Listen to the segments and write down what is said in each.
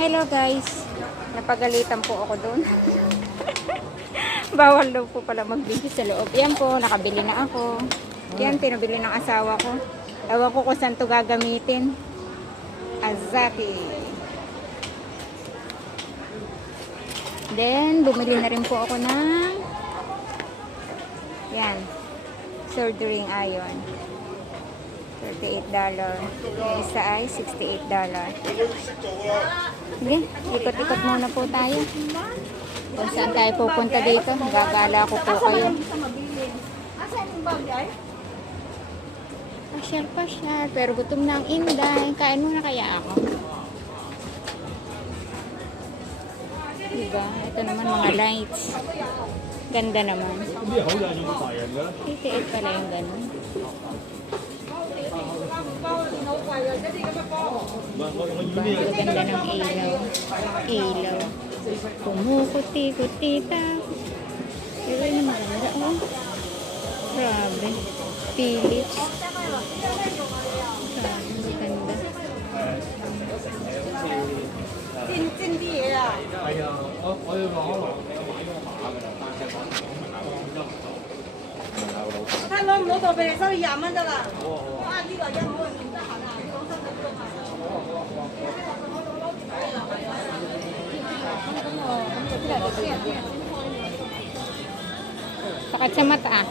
Hello guys, napagalitan po ako doon. Bawal daw po pala mag-video sa loob. Yan po, nakabili na ako. Yan, pinabili ng asawa ko. Ewan ko kung saan ito gagamitin. Azaki. Then, bumili na rin po ako ng yan, soldering iron. $38. Yung isa ay $68. Sige, ikot-ikot muna po tayo. Kung saan tayo pupunta dito, gagala ko po kayo. Pasyal, pero gutom na ang Inday. Kain muna kaya ako. Diba? Ito naman mga lights. Ganda naman. 88 pala yung ganun. Ganda ng ilaw. Ilaw. Kumukuti-kutita. Pero yun maganda. Oh. Grabe. Philips. Grabe. Maganda. Sakit sa mata ah.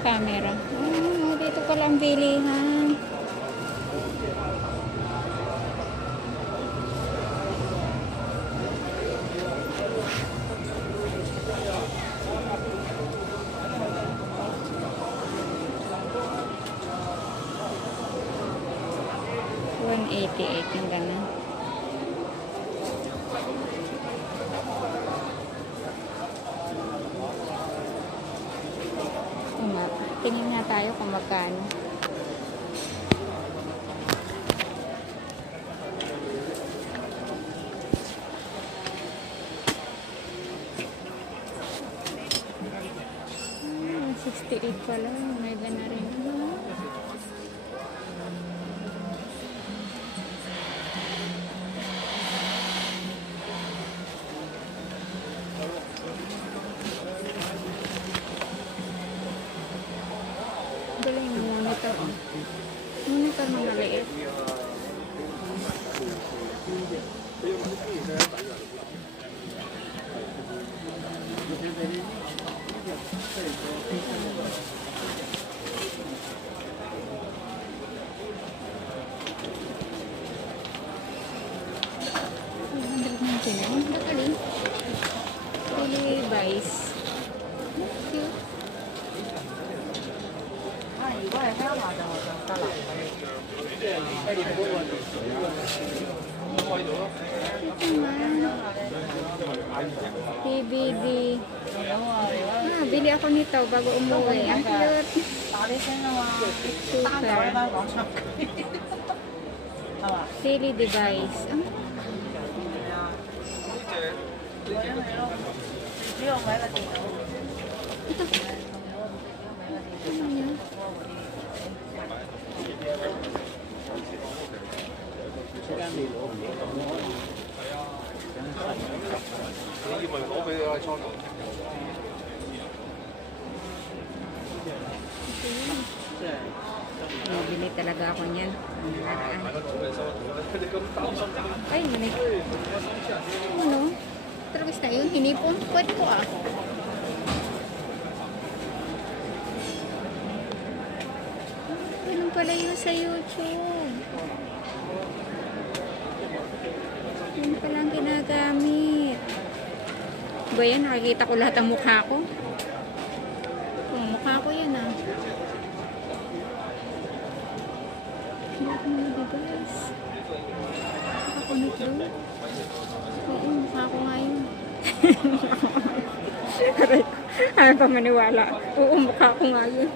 Camera. Oh, dito pala ang bilihan. $188 yung gano'n. Tingin nga tayo kung magkano. $68 pala. May gana rin. Galing yung monitor. Monitor na maliit. Levi's. Cute. DVD. Bili ako nito bago umuwi. Ang cute. Super. Silly device. Ito. Ano yan? Bili talaga ako niyan. Ay, manig. Ano? Trabis na yun. Hinipon. Pwede ko ah. Ganun pala yun sa YouTube. Yun pala ang ginagamit. Ba yan? Nakikita ko lahat ang mukha ko. Mukha ko yan ah. Lahat ng mga device. Nakakunot doon. Oo, mukha ko nga yun. Ayaw pa maniwala. Oo, mukha ko nga yun.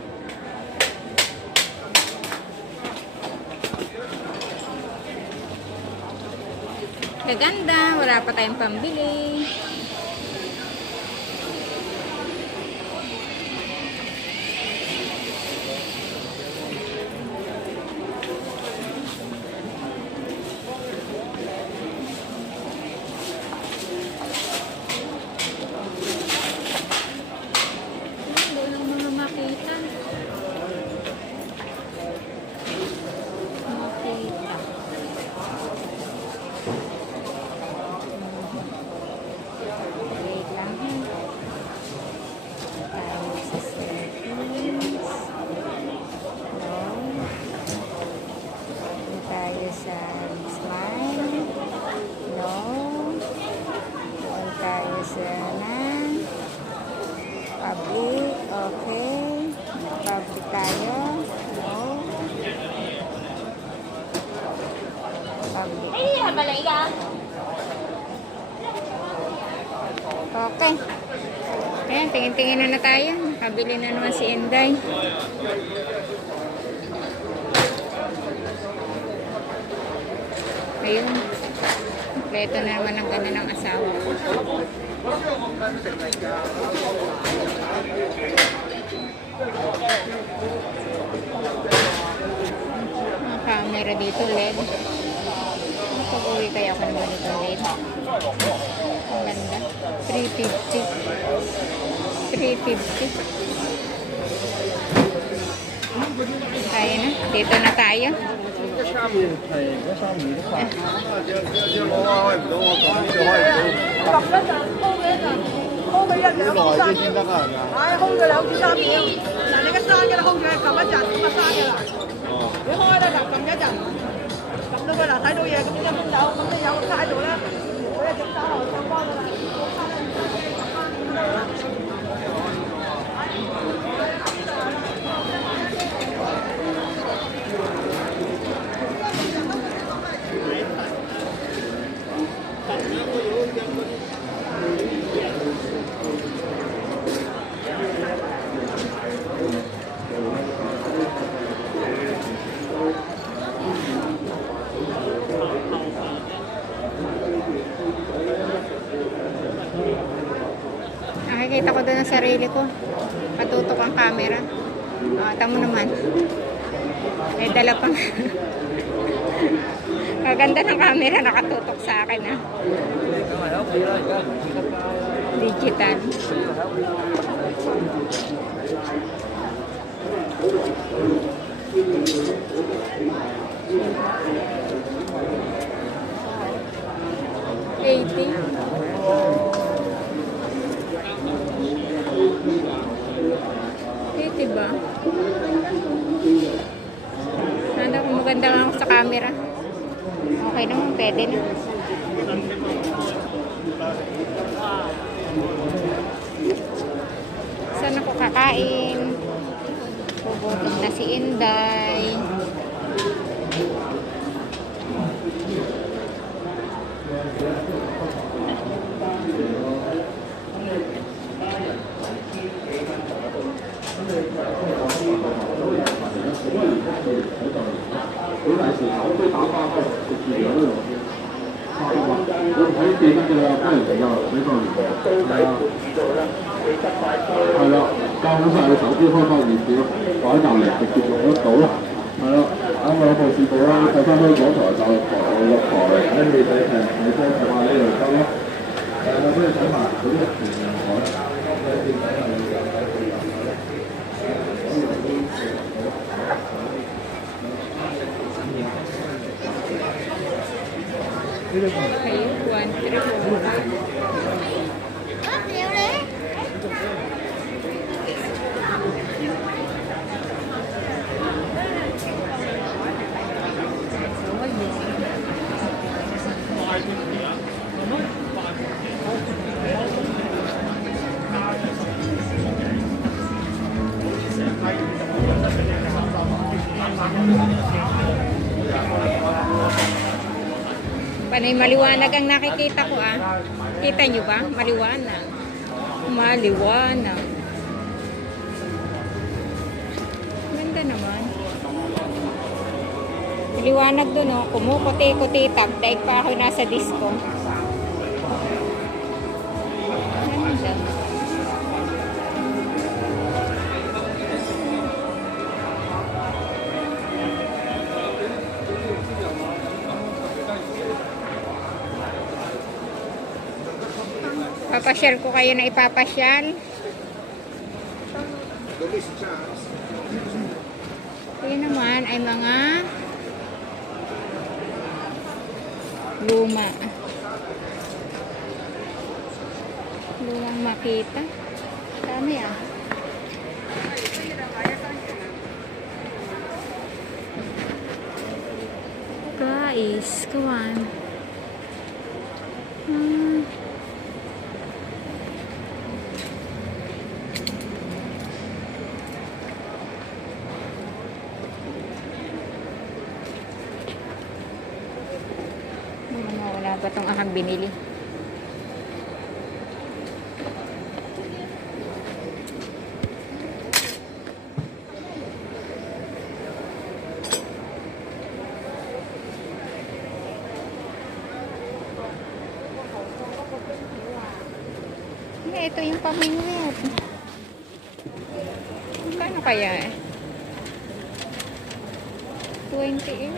Gaganda, wala pa tayong pambili. Public. Okay. Public tayo. No. Public. Okay. Ayan, tingin-tingin na tayo. Nakabili na naman si Inday. Ayun. Kompleto na naman ang ganda ng asawa ko. Ang camera dito, LED. Pag-uwi kaya ako naman dito, LED. Ang ganda. 350. 350. Kaya na. Dito na tayo. Nakikita ko doon ang sarili ko. Patutok ang camera. Tamo naman. May dala pang kaganda ng camera nakatutok sa akin ha. Digital. $80. Diba? Nanda kung maganda nga ako sa camera. Okay naman, pwede na. Saan ako kakain? Pugutom na si Inday. Okay, 1. Panay maliwanag ang nakikita ko ah. Kita nyo ba? Maliwanag. Maliwanag. Ganda naman. Maliwanag dun oh. Kumukuti-kuti. Daig pa ako nasa disco. Ganda. Papasyal ko kayo na ipapasyal. Ito naman ay mga luma. Lumang makita. Dami ah. Guys, kawan. ba itong akang binili? Ito yung pamingwit. Kano kaya eh? 28.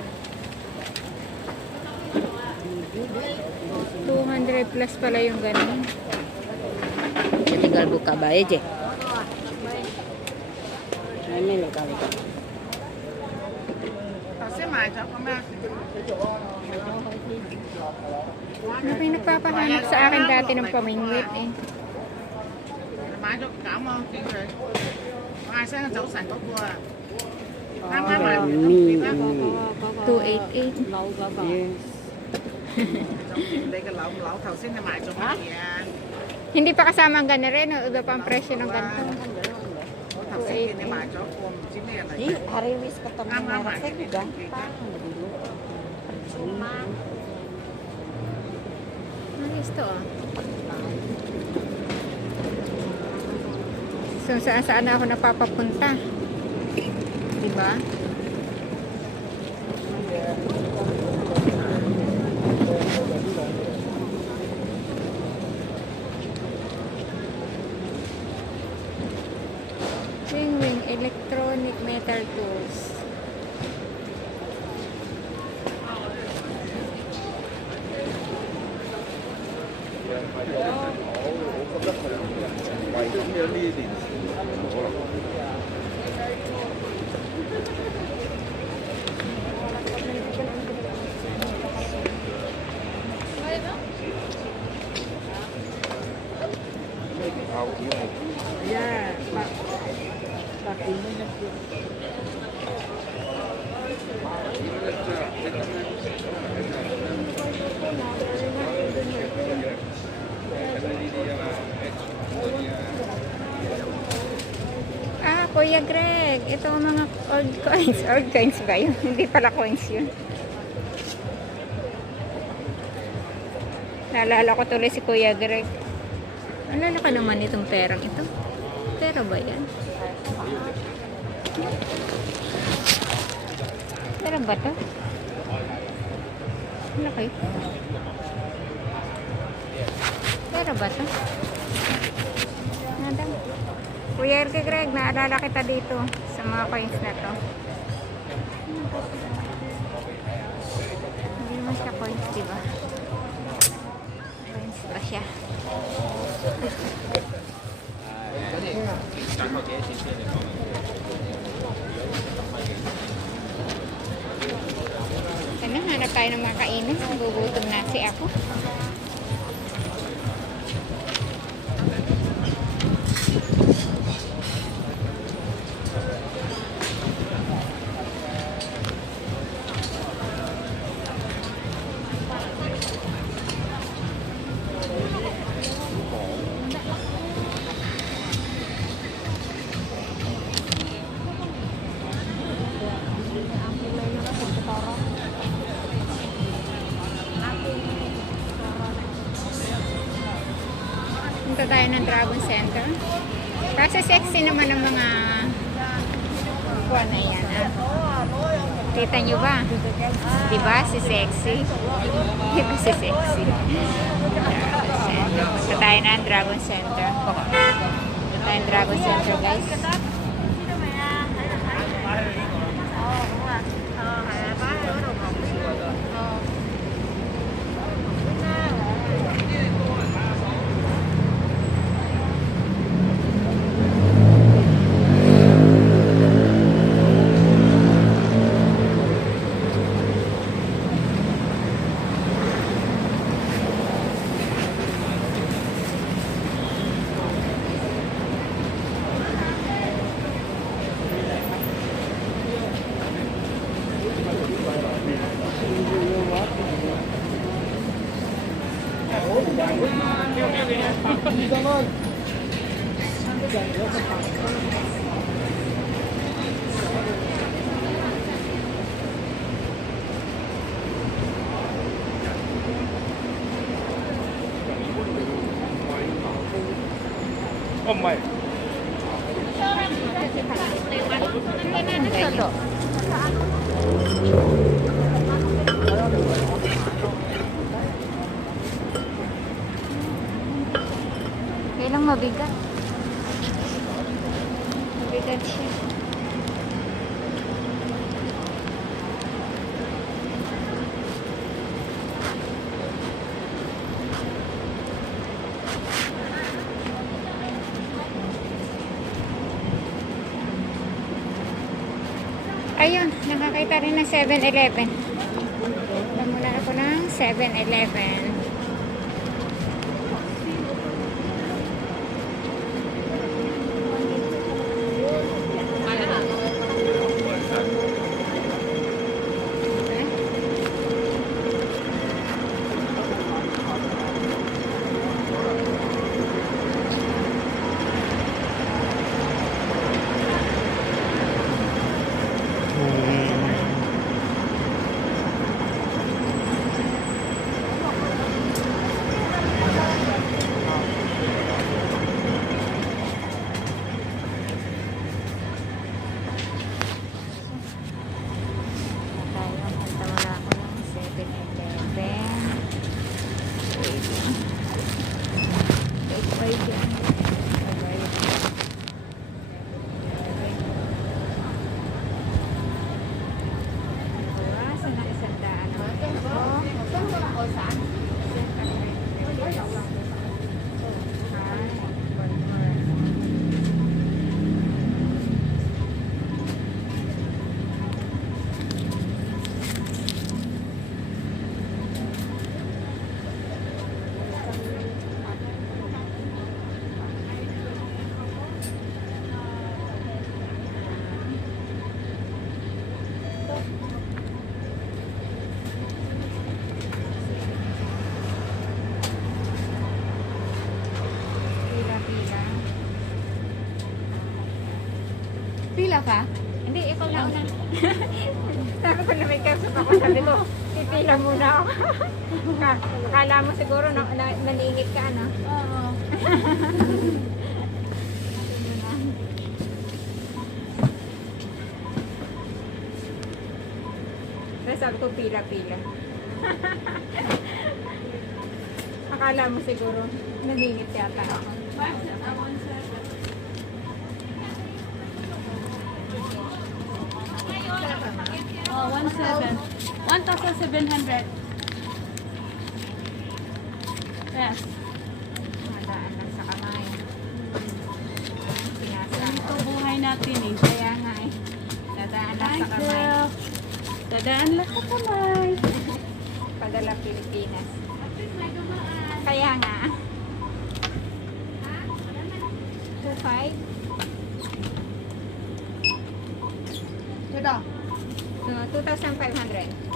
200 plus pala yung ganun. Tinggal buka bae je. Ini lo kali. May nagpapahanap sa akin dati ng pamingwit eh. 買咗減啊，見佢嗌聲早晨嗰個啊，啱啱買完都唔記得。 288. 老嗰個。你嘅樓頭先你買咗乜嘢啊？ Hindi pa kasama ang gana rin. Iba pa ang presyo ng ganito. 我頭先見你買咗個唔知咩嚟。 Di, hariwis ka tamo啱啱 na 買 rasek 嘅你 ga. 都唔記得。 Ayos to ah. So saan na ako napapapunta? Diba? Wing Electronic Metal Tools. Ya, Pak. Pakai minyak. Ah, Kuya Greg, ito ang mga old coins. Old coins ba yun? Hindi pala coins yun. Naalala ko tuloy si Kuya Greg. Alala ka naman itong perang ito. Pera ba yan? Pera ba to? Laki. Pera ba to? Nada. Kuya Greg, naalala kita dito sa mga coins na to. Hindi naman siya coins, diba? Coins ba siya? Ano, hanap tayo ng mga kainan. Gugutom na si ako. Punta tayo ng Dragon Center. Kasi sexy naman ang mga kuwan na yan. Ah. Kita nyo ba? Diba si sexy? Diba si sexy? Dragon Center. Punta tayo ng Dragon Center. Punta tayo ng Dragon Center, guys. 엄마야. Solo. Kailang mabigat. Mabigat siya. Ayun, nakakita rin ng 7-Eleven. Namula ako ng 7-Eleven. Namula ako ng 7-Eleven. Bye dyan. Bye-bye. Bawasan na 100 ang ako. Pila-pila. Pila ka? Hindi, ikaw na una. Sabi ko na may kapsap ako. Sabi ko, pipila muna ako. Kala mo siguro naningit ka, ano? Oo. Tapos sabi ko, pila-pila. Akala mo siguro naningit yata ako. Oh, 1,700. 1,700. Yes. Madaan lang sa kamay. Pinasa Ito buhay natin eh. Kaya nga eh. Nadaan lang sa kamay. Dadaan lang sa kamay. Padala Pilipinas. Kaya nga. 2,500. Ito. 2,500.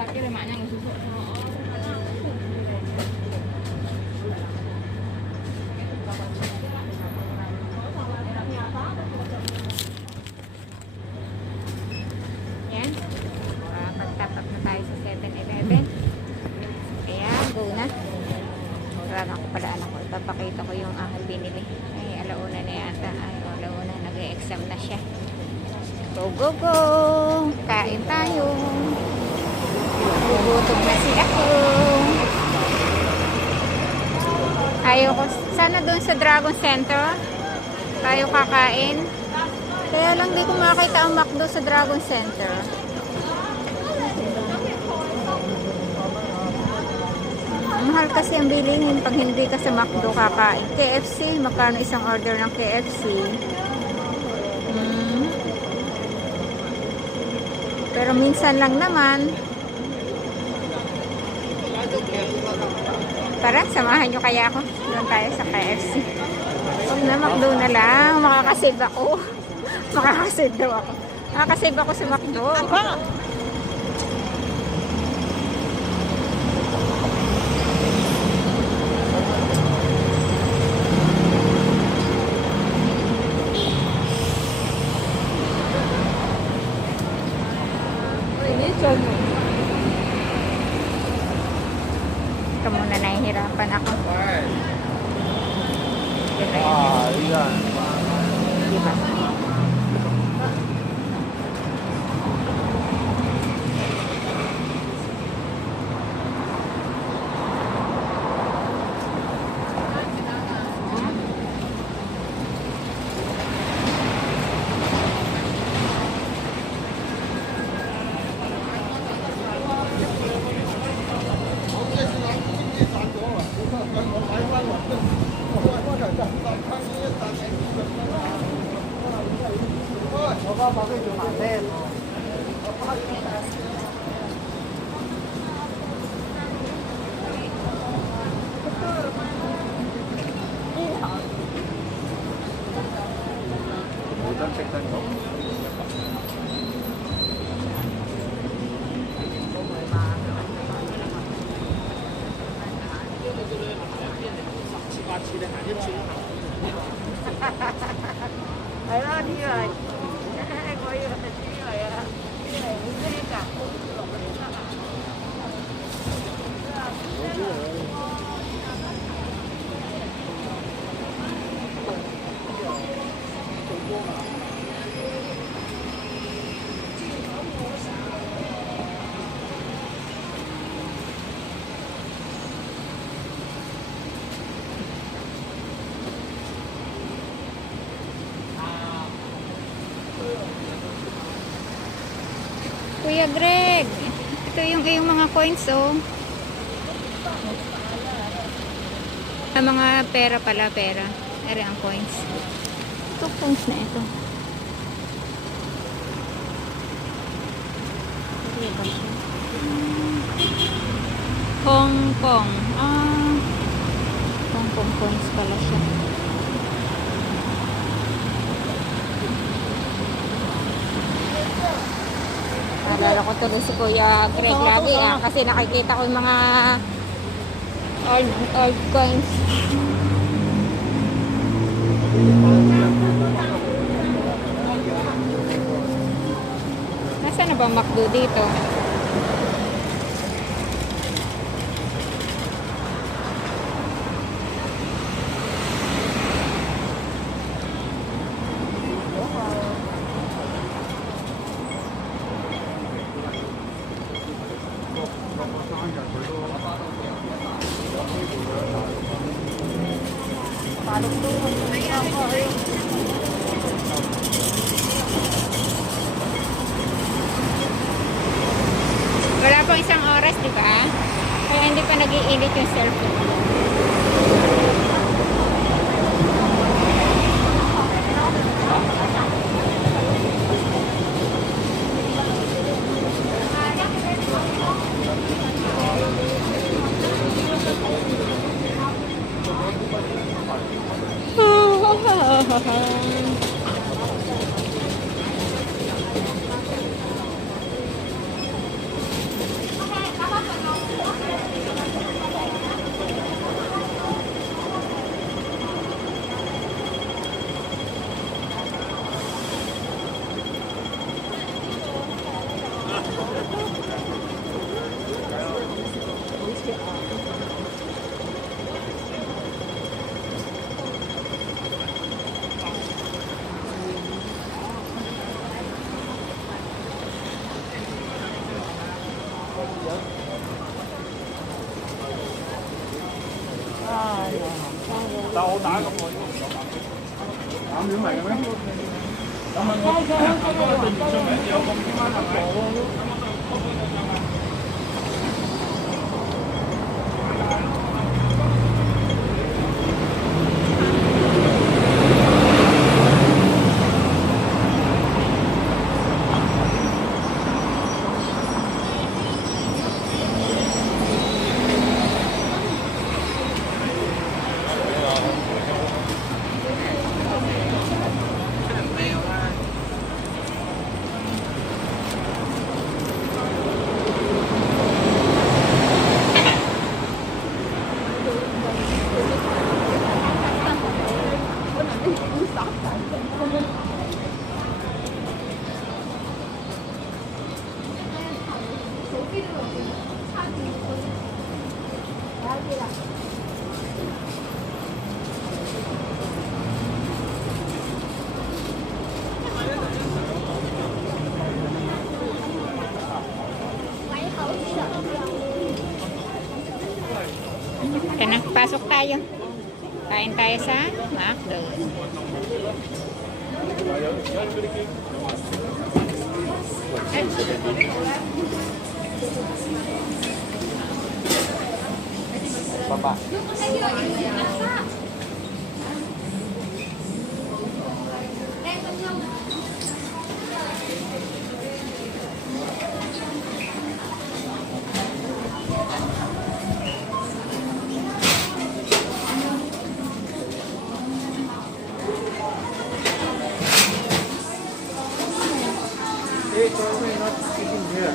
Sakit lemaknya nggak susuk. Yan. Pagtapat na tayo sa 7-Eleven. Kaya, go na. Wala na ako pala anak ko. Ipapakita ko yung aking binili. Ay, alauna na yata. Ay, alauna. Nag-e-exam na siya. Go, go, go! Kain tayo. Nagugutom na si ako. Ayaw ko. Sana doon sa Dragon Center tayo kakain. Kaya lang di ko makita ang McDo sa Dragon Center. Mahal kasi ang bilihin pag hindi ka sa McDo kakain. KFC, magkano isang order ng KFC? Pero minsan lang naman. Tara, samahan nyo kaya ako. Doon tayo sa KFC. Huwag na, McDo na lang. Makakasave ako. Makakasave daw ako. Makakasave ako sa McDo. Ito muna, nahihirapan ako. Diba? Kuya Greg, ito yung iyong mga coins, oh. Ang mga pera pala, pera. Ere ang coins. Ito, coins na ito. Hong Kong. Hong Kong coins pala siya. Naalala ko tuloy si Kuya Greg lagi kasi nakikita ko yung mga old coins. Nasaan na ba McDo dito? Wala pang isang oras, di ba? Kaya hindi pa nag-iinit yung cellphone. Kaya na, pasok tayo. Kain tayo sa McDo. Papa. Hey, sorry, not sitting here.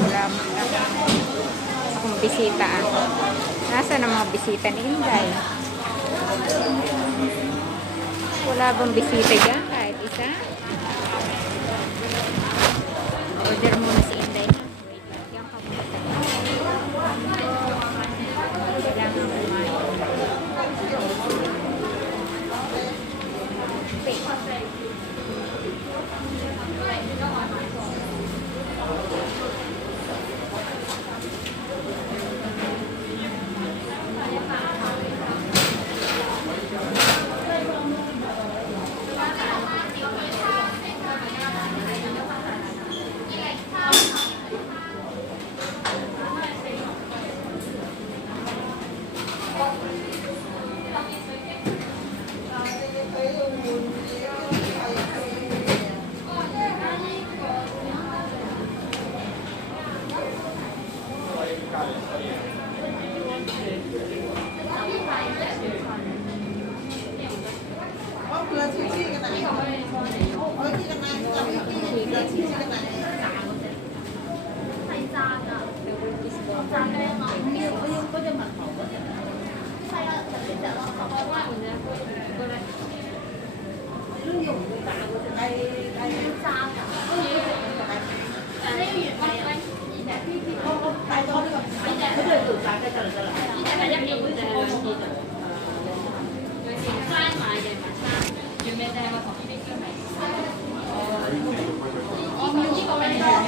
Wala akong bisita. Nasaan ang mga bisita ni Inday? Wala bang bisita dyan kahit isa? Order muna si Inday na. Wait lang, yan ka muna. Kailangan kumain.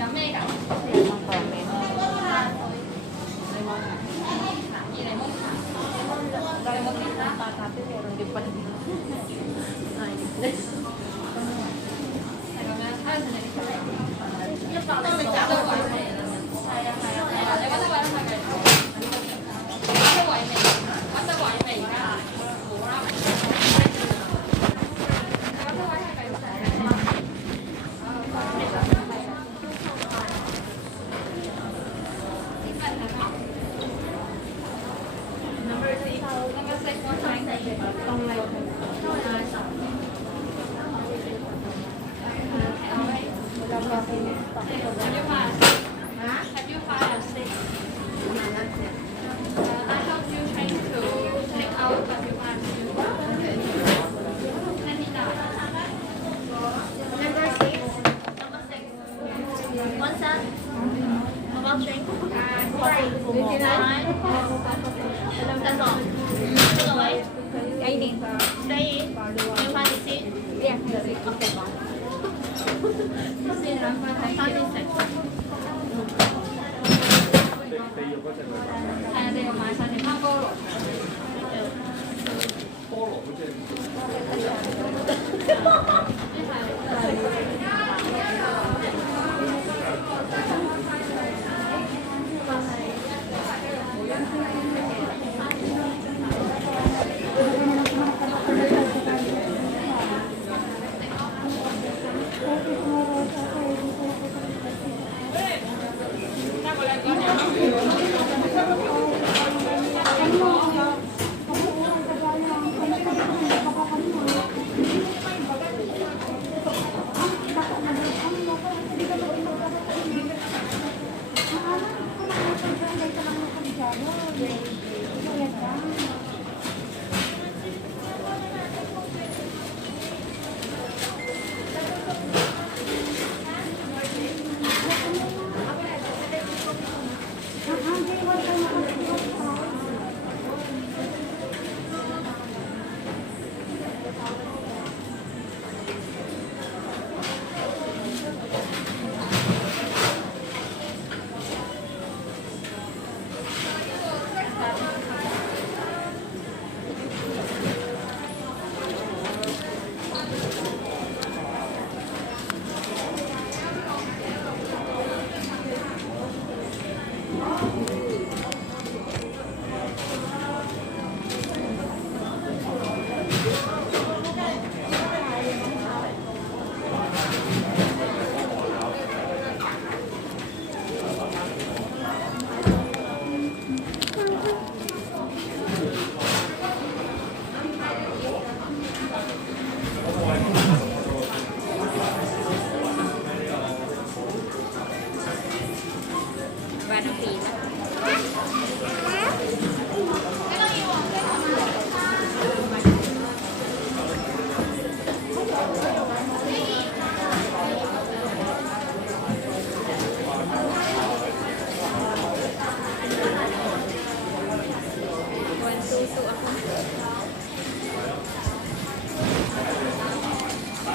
comment. Number 6. What's that? About drink? Right. 29. That's all. Rồi. Ay, din. Stay in. You find the seat? Yeah. Find the seat.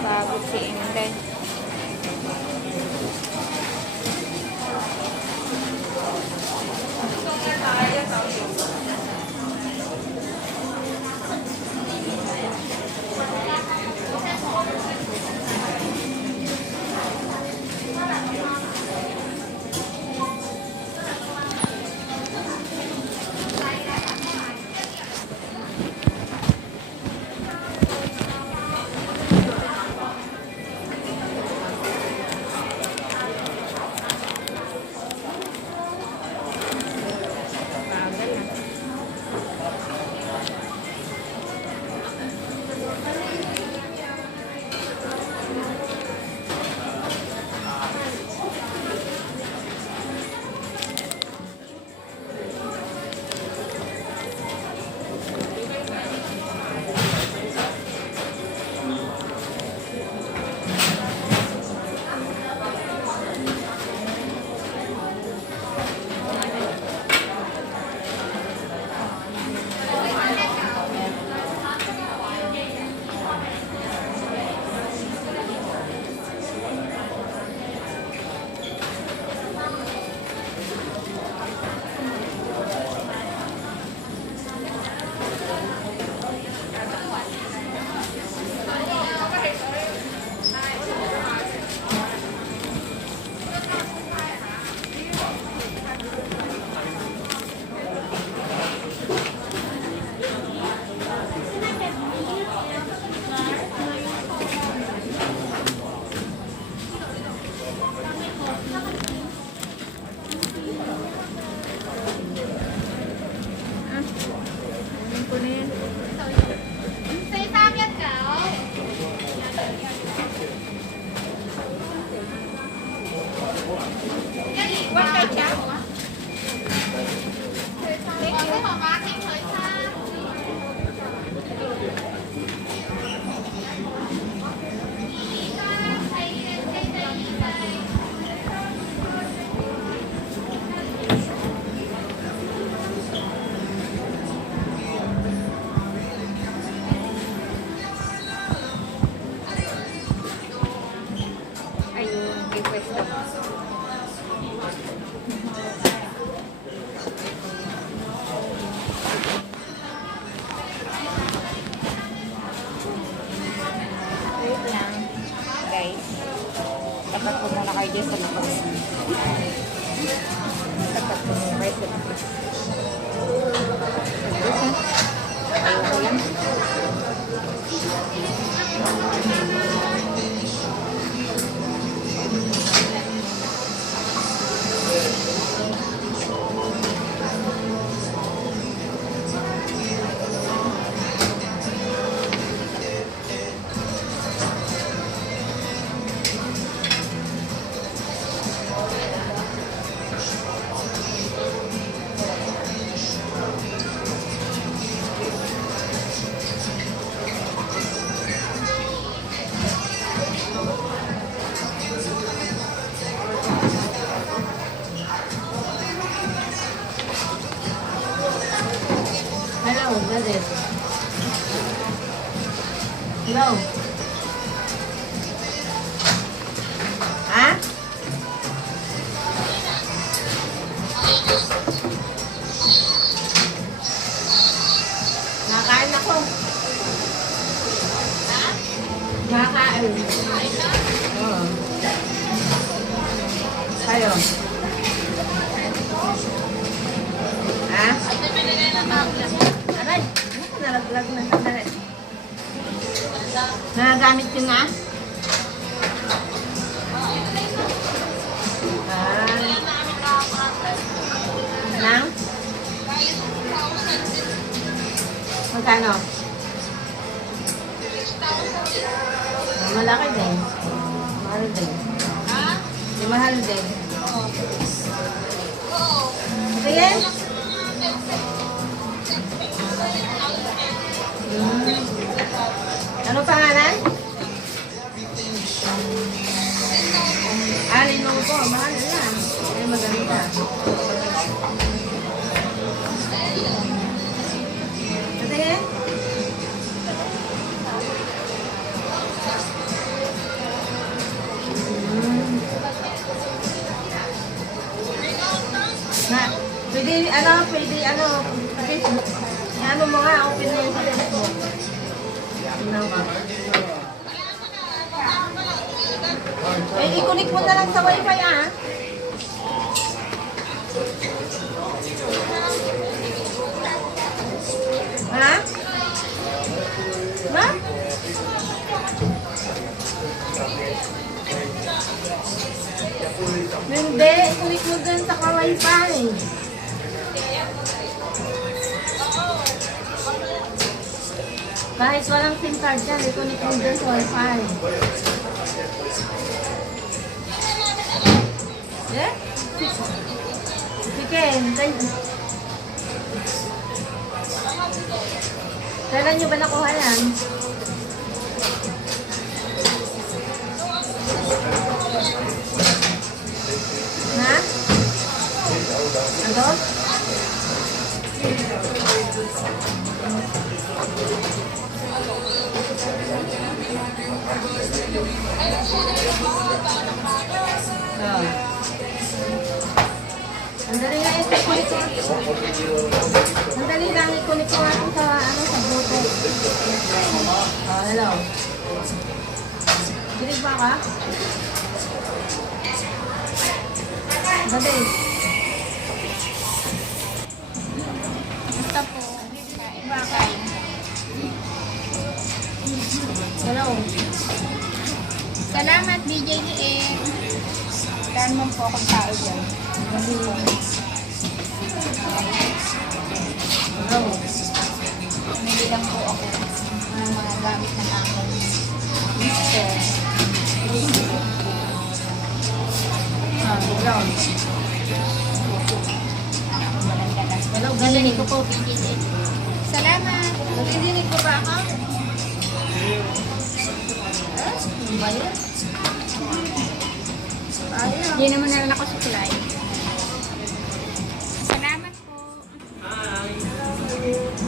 Bago si Inday. Tapat ko yung right ko. Ayoko yan. Hello, brother. Hello. Ha? Nakain ako. Nakain. Oo. Kayo. Ha? Aray, ano nalaglag na sandali. Nagagamit ko na? Nang? Magkano? Malaki din. Mahal din. Di mahal din. Sige. Ano pangalan? Linovo po. Mahal yan. Ay, maganda. Sige. Na, pwede, ano mo nga, open na yung Facebook. Ano ba? I-connect mo na lang sa wifi, ah. Ha? Ha? Hindi, i-connect mo dun sa wifi. Kahit walang SIM card dyan, i-connect mo dun sa wifi. Eh? Sige, kailan nyo ba nakuha yan? Ha? Ano? Andali nga i-connect ko. Andali lang i-connect ko natin sa Bluetooth. Oh, hello. Dinig ba ka? Dali. Basta po. Bakay. Hello. Salamat, DJ Liek. Saan mo po akong tao dyan? Hello. Hindi lang po ako ng mga gamit ng aking mister. Hello. Hello, galinig ko po. Salamat. Nagiginig ko ba ako? Ano ba yun? Hindi naman na lang ako supply. Salamat po.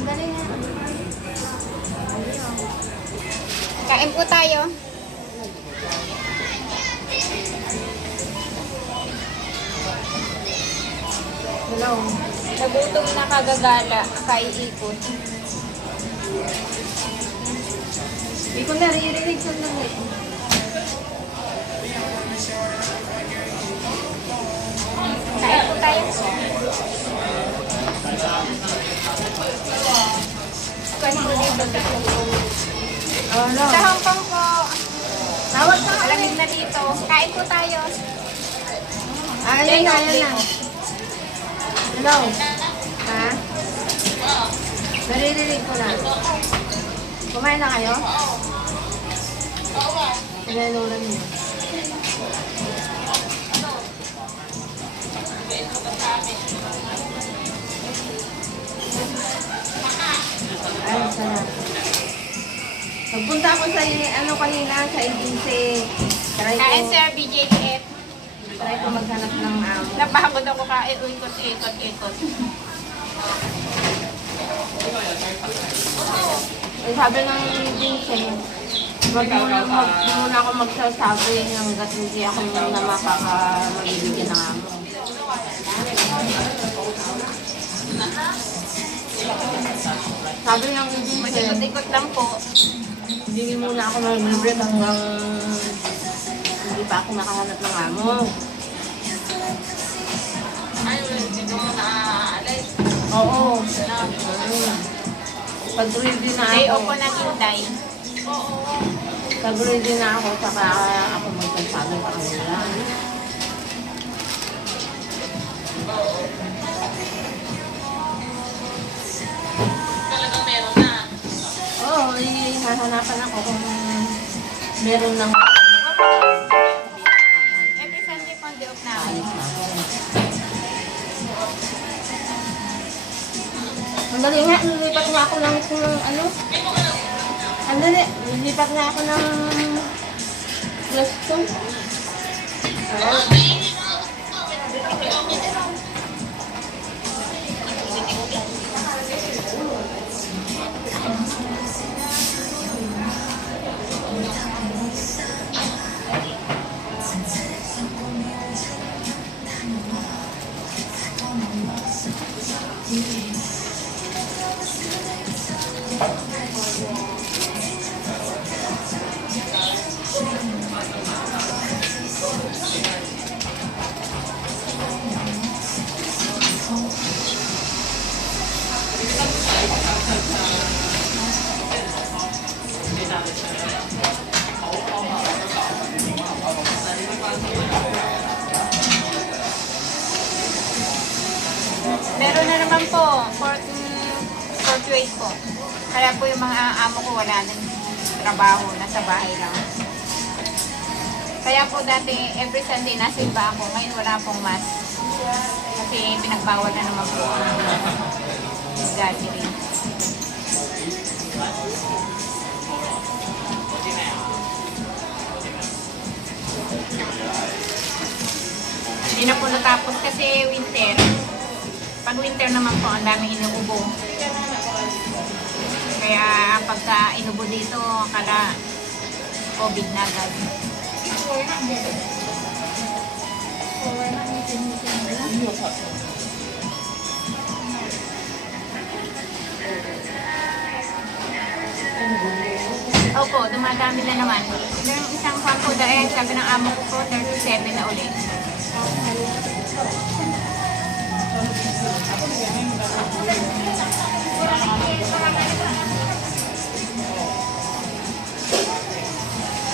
Dali nga. Kain po tayo. Hello. Nagutom na kagagala, kaiikot. Hindi ko naririnig sandali. Oh, no. Sa Hong Kong po. Tawag ka. Malamig na dito. Kain po tayo. Ayan na, ayan na. Hello. Ha? Naririnig ko na. Kumain na kayo? Pinanuran niyo. Ay, sarap. Pagpunta ako sa kanina sa agency. Kain sir, BJF. Try ko maghanap ng amo. Napagod ako kain. Ikot. Eh, sabi ng agency, wag muna ako magsasabi hanggat hindi ako na makakamagbibigyan ng amo. Sabi ng agency, Ikot lang po. hindi muna ako mag-break hanggang hindi pa ako nakahanap ng amo. Oo. Pag ready na Day ako, off po ng Inday. pag ready na ako, saka ako magsasabi sa kanila. Oo, hahanapan ako kung meron ng Every Sunday po ang day off namin. Ang dali nga, nilipat nga ako ng ano? Ang dali, nilipat nga ako ng plus 2. Meron na naman po, 48 po. Kaya po yung mga amo ko wala nang trabaho, nasa bahay lang. Kaya po dati, every Sunday nasa iba ako, ngayon wala pong mass. Kasi pinagbawal na naman po ang gathering. Hindi na po natapos kasi winter. Pag winter naman po, ang daming inuubo. Kaya pagka inubo dito, akala COVID na agad. Opo, dumadami na naman. Yung isang pampo dahil sabi ng amo ko po, 37 na ulit.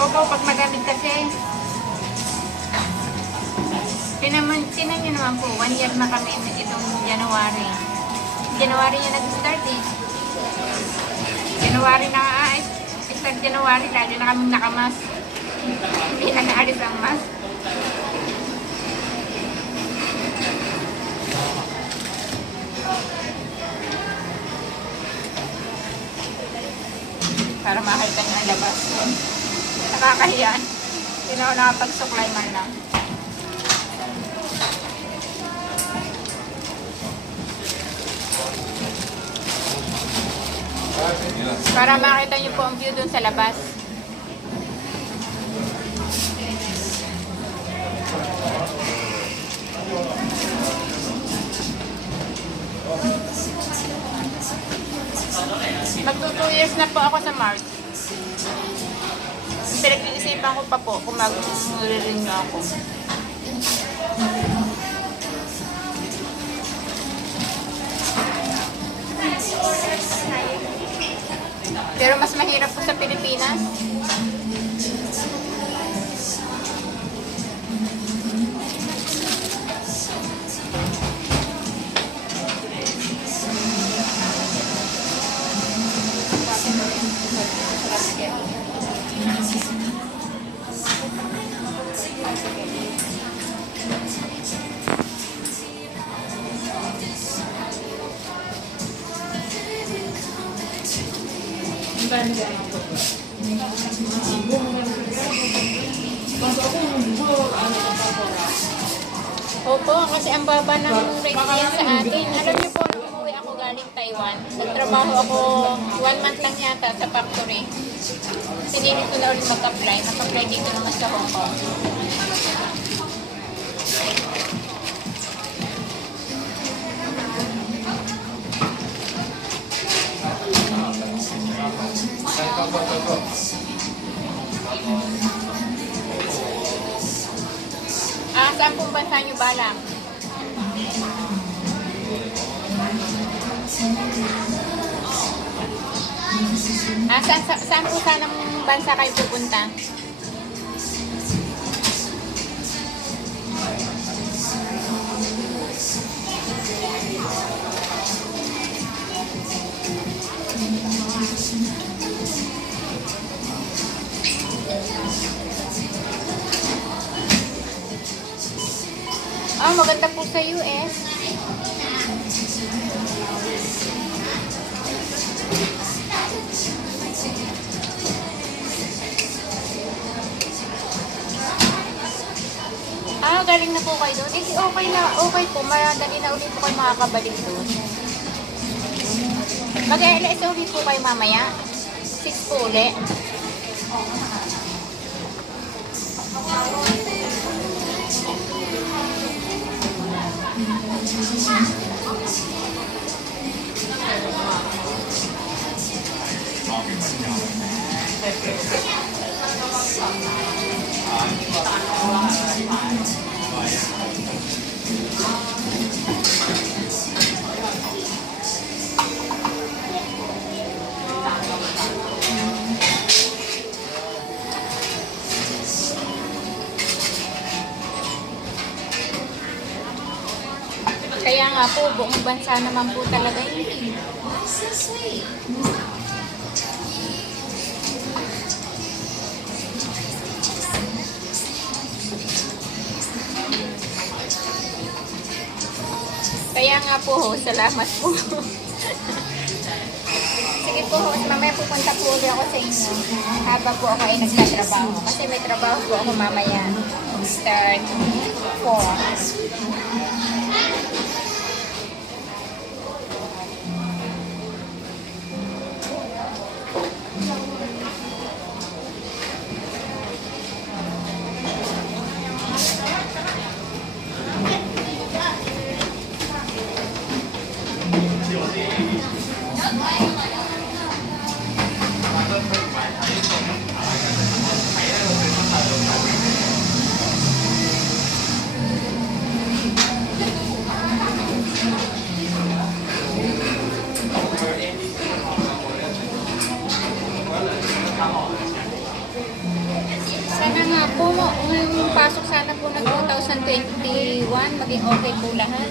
Opo, pag magamit kasi, tinan nyo naman po, 1 year na kami itong January. January yung nag-start eh. January na, start January, lalo na kami nakamas. Hindi na naalis ang mask. Para makita nyo ang labas. Nakakahiya. Hindi na ako nakapag-supply man lang. Para makita nyo po ang view dun sa labas. Magto 2 years na po ako sa March. Pinag-iisipan ko pa po kung mag-renew ako. Pero mas mahirap po sa Pilipinas. Opo, kasi ang baba ng rate niya sa atin. Alam niyo po, nung umuwi ako galing Taiwan, nagtrabaho ako 1 month lang yata sa factory. Sinilip ko na ulit mag-apply. Mag-apply dito naman sa Hong Kong. Saan pong bansa niyo balak? Saan po sanang bansa kayo pupunta? Maganda po sa US. Galing na po kayo doon. Eh, okay na. Okay po. Madali na ulit po kayo makakabalik doon. Mag-LS ulit po kayo mamaya. 6 po ulit. Kaya nga po, buong bansa naman po talaga yun. Kaya nga po, salamat po. Sige po, mamaya pupunta po ulit ako sa inyo. Habang po ako ay nagtatrabaho. Kasi may trabaho po ako mamaya. Start 4. Sana nga po, ngayong pasok sana po ng 2021, maging okay po lahat.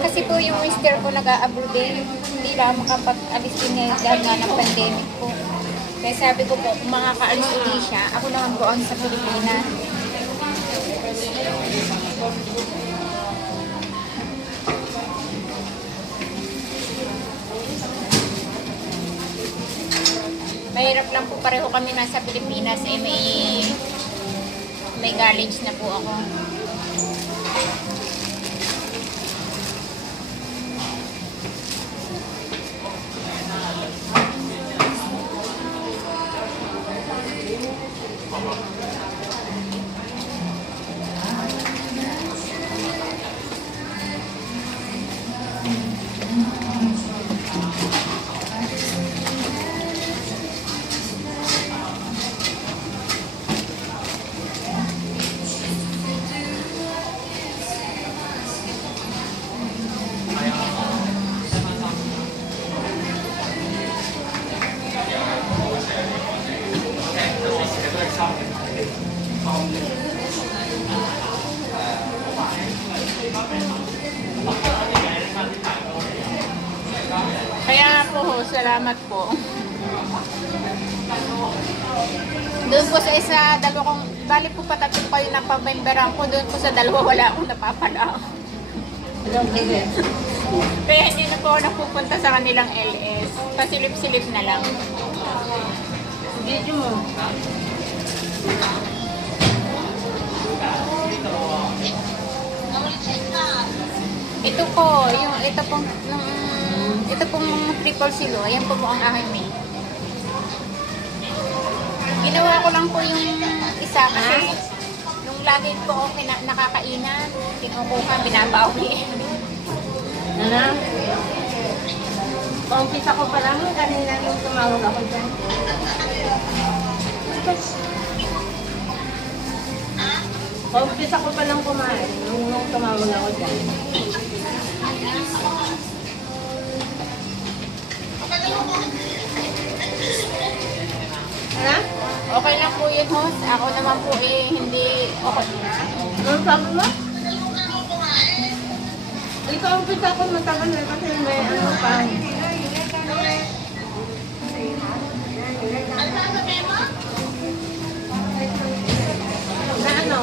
Kasi po yung mister ko nag-a-abroad eh, hindi lang makapag-alis din ngayon dahil nga ng pandemic po. Kaya sabi ko po, kung makakaalis ulit siya, ako naman po ang sa Pilipinas. Mahirap lang po pareho kami nasa Pilipinas eh may college na po ako. Kaya nga po, salamat po. Doon po sa isa, dalawa kong, bali po patatlo kayo ng pamemberan ko, doon po sa dalawa wala akong napapala. Kaya hindi na po ako napupunta sa kanilang LS. Pasilip-silip na lang. Video mo. Ito po, ito pong triple silo, ayan po ang aking mate. Ginawa ko lang po yung isa kasi nung lagi po ako nakakainan, kinukuha, binabawi. Nana? Paumpisa ko pa lang kanina nung tumawag ako dyan. Paumpisa ko pa lang kumain nung tumawag ako dyan. Ano? Okay lang po yun, host. Ako naman po hindi okay. Anong sabi mo? Ikaw umpisa ko matagal na kasi may ano pa. Na ano?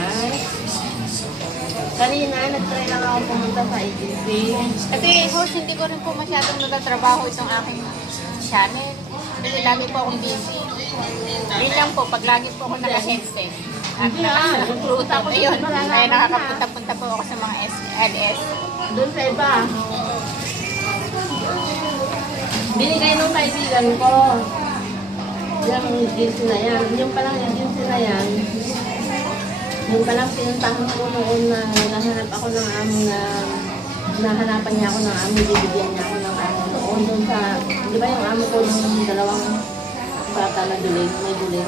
Ay. Kanina, nag-try lang ako pumunta sa agency. Kasi host, hindi ko rin po masyadong nagtatrabaho itong aking channel. Kasi lagi po akong busy. Yun lang po, pag lagi po ako naka-headset. At naka-Bluetooth. Ayun, kaya nakakapunta-punta po ako sa mga LS. Doon sa iba. Binigay nung kaibigan ko. Yung jeans na yan. Yung palang yung jeans na yan. Yung palang pinuntahan ko noon na nahanap ako ng amo na nahanapan niya ako ng amo, bibigyan niya ako ng amo noon. Doon sa, di ba yung amo ko nung dalawang bata na duling, may duling.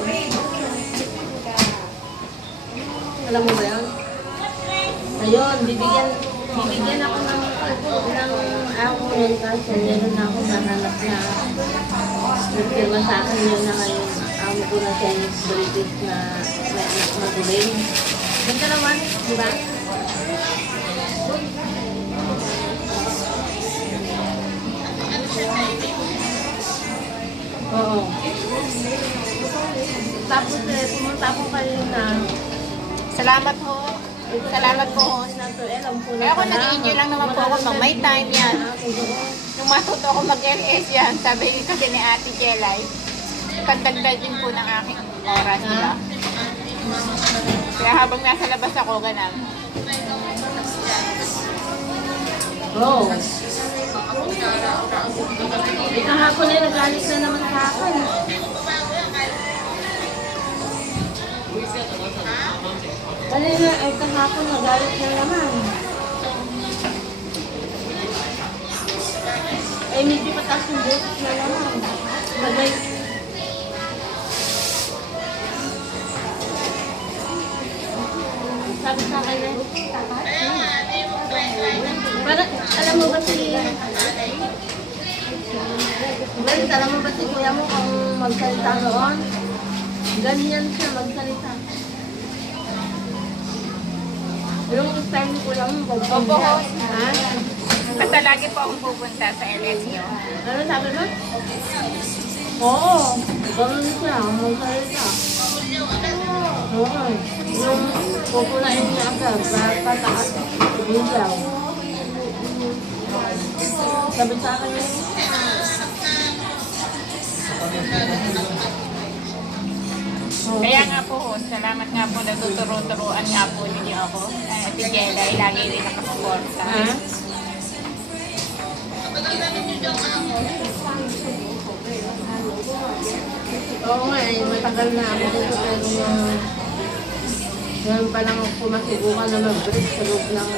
Alam mo ba yun? Ayun, bibigyan ako ng amo noon kasi meron na ako nahanap na nagpirma sa akin yun na ngayon. Amo ko na Chinese British na may anak na duling. Ganda naman, di ba? Oo. Tapos pumunta ako kanina. Salamat ho. Salamat po, host. Kaya ako nag-enjoy lang naman po ako. Pag may time yan. Nung matuto ako mag-LS yan, sabi rin kasi ni Ate Jelay, pagdagdag din po ng aking oras, di ba? Kaya habang nasa labas ako, ganun. Oo. Kahapon ay nagalit na naman sa akin. Kanina ay kahapon nagalit na naman. Ay medyo pataas yung boses na naman. Bagay. Sabi sa akin na, parang, alam mo ba si... Well, alam mo ba si kuya mo kung magsalita noon? Ganyan siya magsalita. Yung style ni kuya mo, Opo, host. ha? Basta lagi po akong pupunta sa LS nyo. Ano sabi mo? Oo, ganun siya, magsalita. Oo, yung pupunain niya agad, pataas, bigyaw. Sabi sa akin yun. Kaya nga po, host, salamat nga po, natuturo-turuan nga po ninyo ako. Ate Jelay, lagi rin nakasuporta. Ha? Oo nga, matagal na ako dito pero ngayon pa lang ako masubukan na mag-break sa loob ng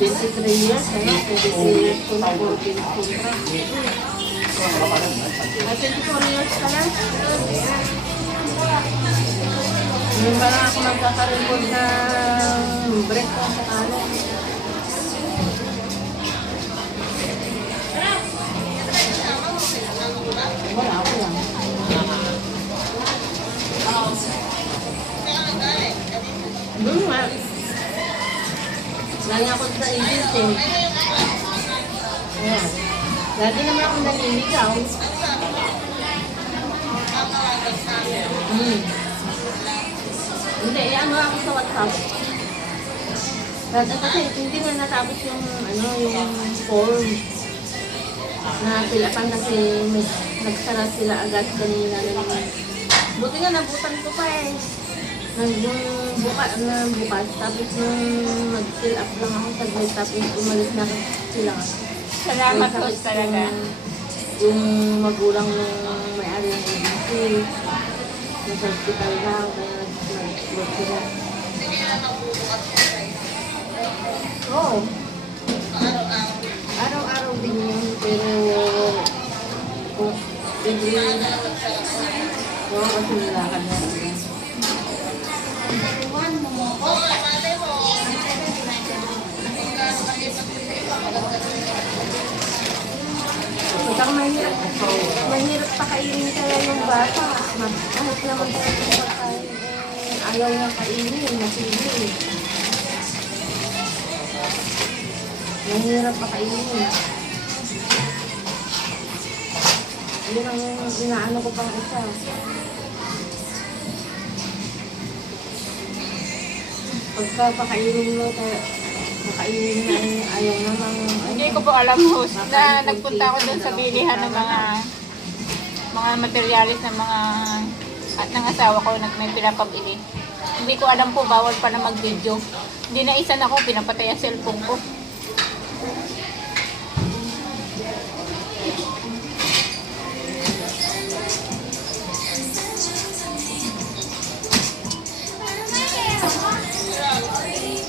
23 years. 23 years ko na 14 contract. Ay, 24 years ka na? Ngayon pa lang ako magkakaroon ng break ko sa kanan. Lagi ako sa agency. Ayan. Lagi naman ako naniligaw. Hindi, ano ako sa WhatsApp. Dati kasi hindi nga natapos yung form na fill-upan kasi nagsara sila agad kanina naman. Buti nga nabutan ko pa eh. Bukas, tapos nung mag-fill up lang ako saglit, tapos umalis na sila. Salamat po talaga. Yung magulang ng may-ari ng agency, nasa hospital daw, kaya nag-work sila. Oo. Araw-araw din yun, pero kung kasi nilakad na sila. Pagka mahirap pakainin kaya yung bata. Kahit naman tayo pagkain, ayaw niya kainin, masili. Mahirap pakainin. Yun ang inaano ko pang isa. Pagka pakainin mo, makainin na ayaw namang... Hindi ko po alam, host, na nagpunta ako doon sa bilihan ng mga materialis ng mga at ng asawa ko na may pinapabili. Hindi ko alam po, bawal pa na mag-video. Hindi na isa na ako, pinapatay ang cellphone ko.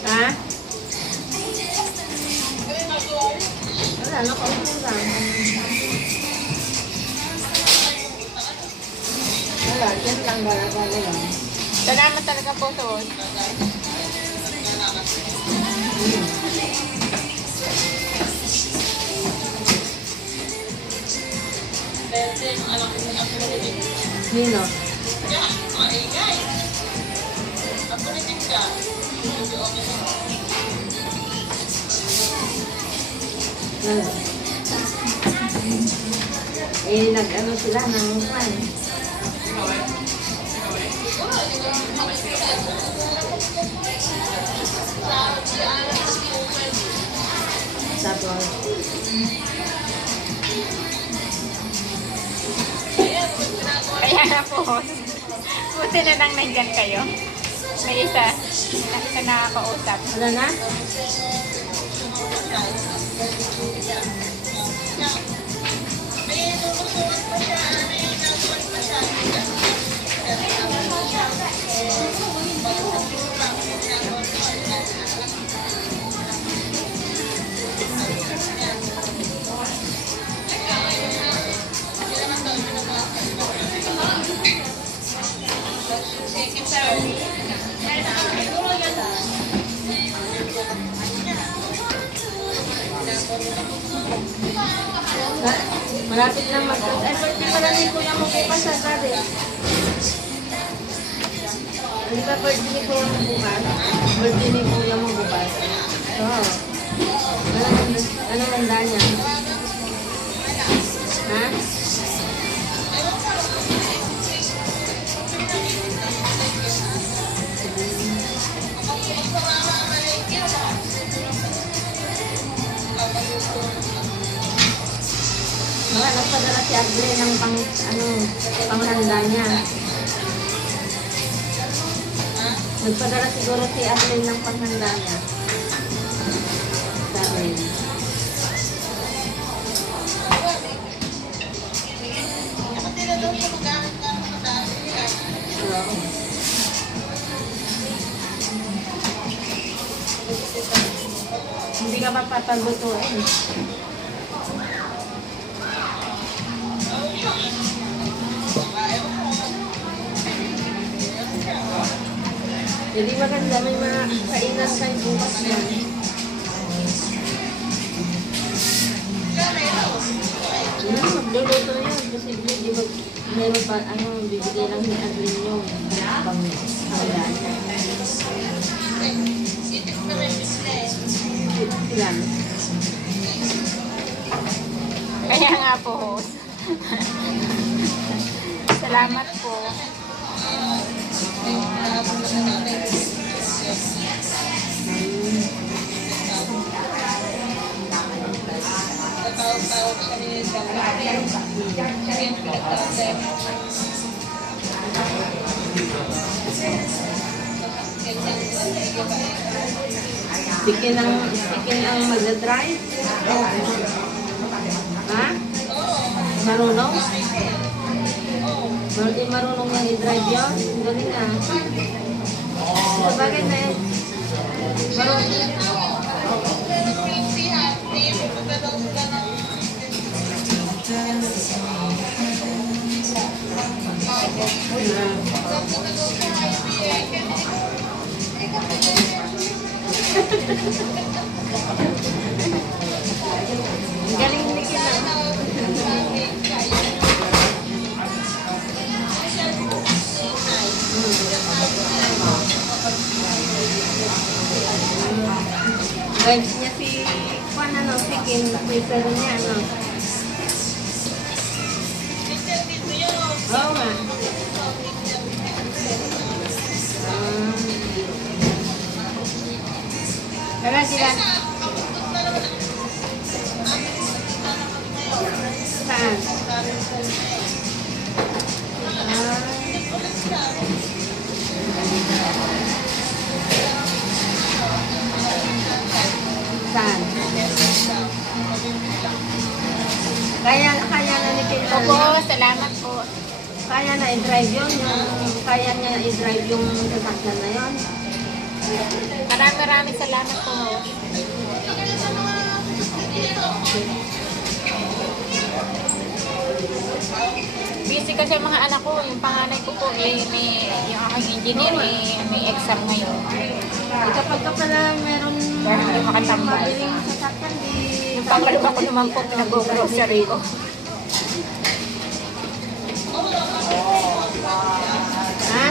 Ha? Wala, nakaupo lang. Wala, dyan lang, gala-gala lang. Salamat talaga po, host. Nino? Nag-ano sila ng fan. Tapos, Kaya na po, host. Buti na lang nandyan kayo. May isa nakakausap. wala na? Malapit na birthday pala ni Kuya mo bukas sa gabi. Hindi ba birthday ni Kuya mo bukas? Birthday ni Kuya mo bukas. Oo. Ano handa niya? Ha? Nagpadala si Agle ng panghanda niya. Nagpadala siguro si Agle ng panghanda niya. Sabi. Hindi ka mapapaglutuin. Jadi maganda may mga kainan kayo bukas yan. Magluluto yun. Kasi di ba meron pa bibigay lang ni Adlin yung pang handa niya. yan. Kaya nga po, host. Salamat po. Stikin ang magdadry. Ha? Marunong? Marunong yung i-drive yun? Galing na. Sa bagay na eh. Marunong. Galing ni Kina. Guys niya si Juan, ano, si Kim, Twitter niya, ano. Oo nga. Tara sila. Saan? Saan? Kaya na ni Kina. Opo, salamat po. Kaya na i-drive yun, kaya niya i-drive yung sasakyan na yun. Maraming salamat po, host. Busy kasi ang mga anak ko, yung panganay ko po, yung aking engineer, may exam ngayon. Kapag ka pala meron Kaya hindi makatambal. mabiling sasakyan, di... Yung pangalawa ko naman po, pinag-grocery ko. Ha?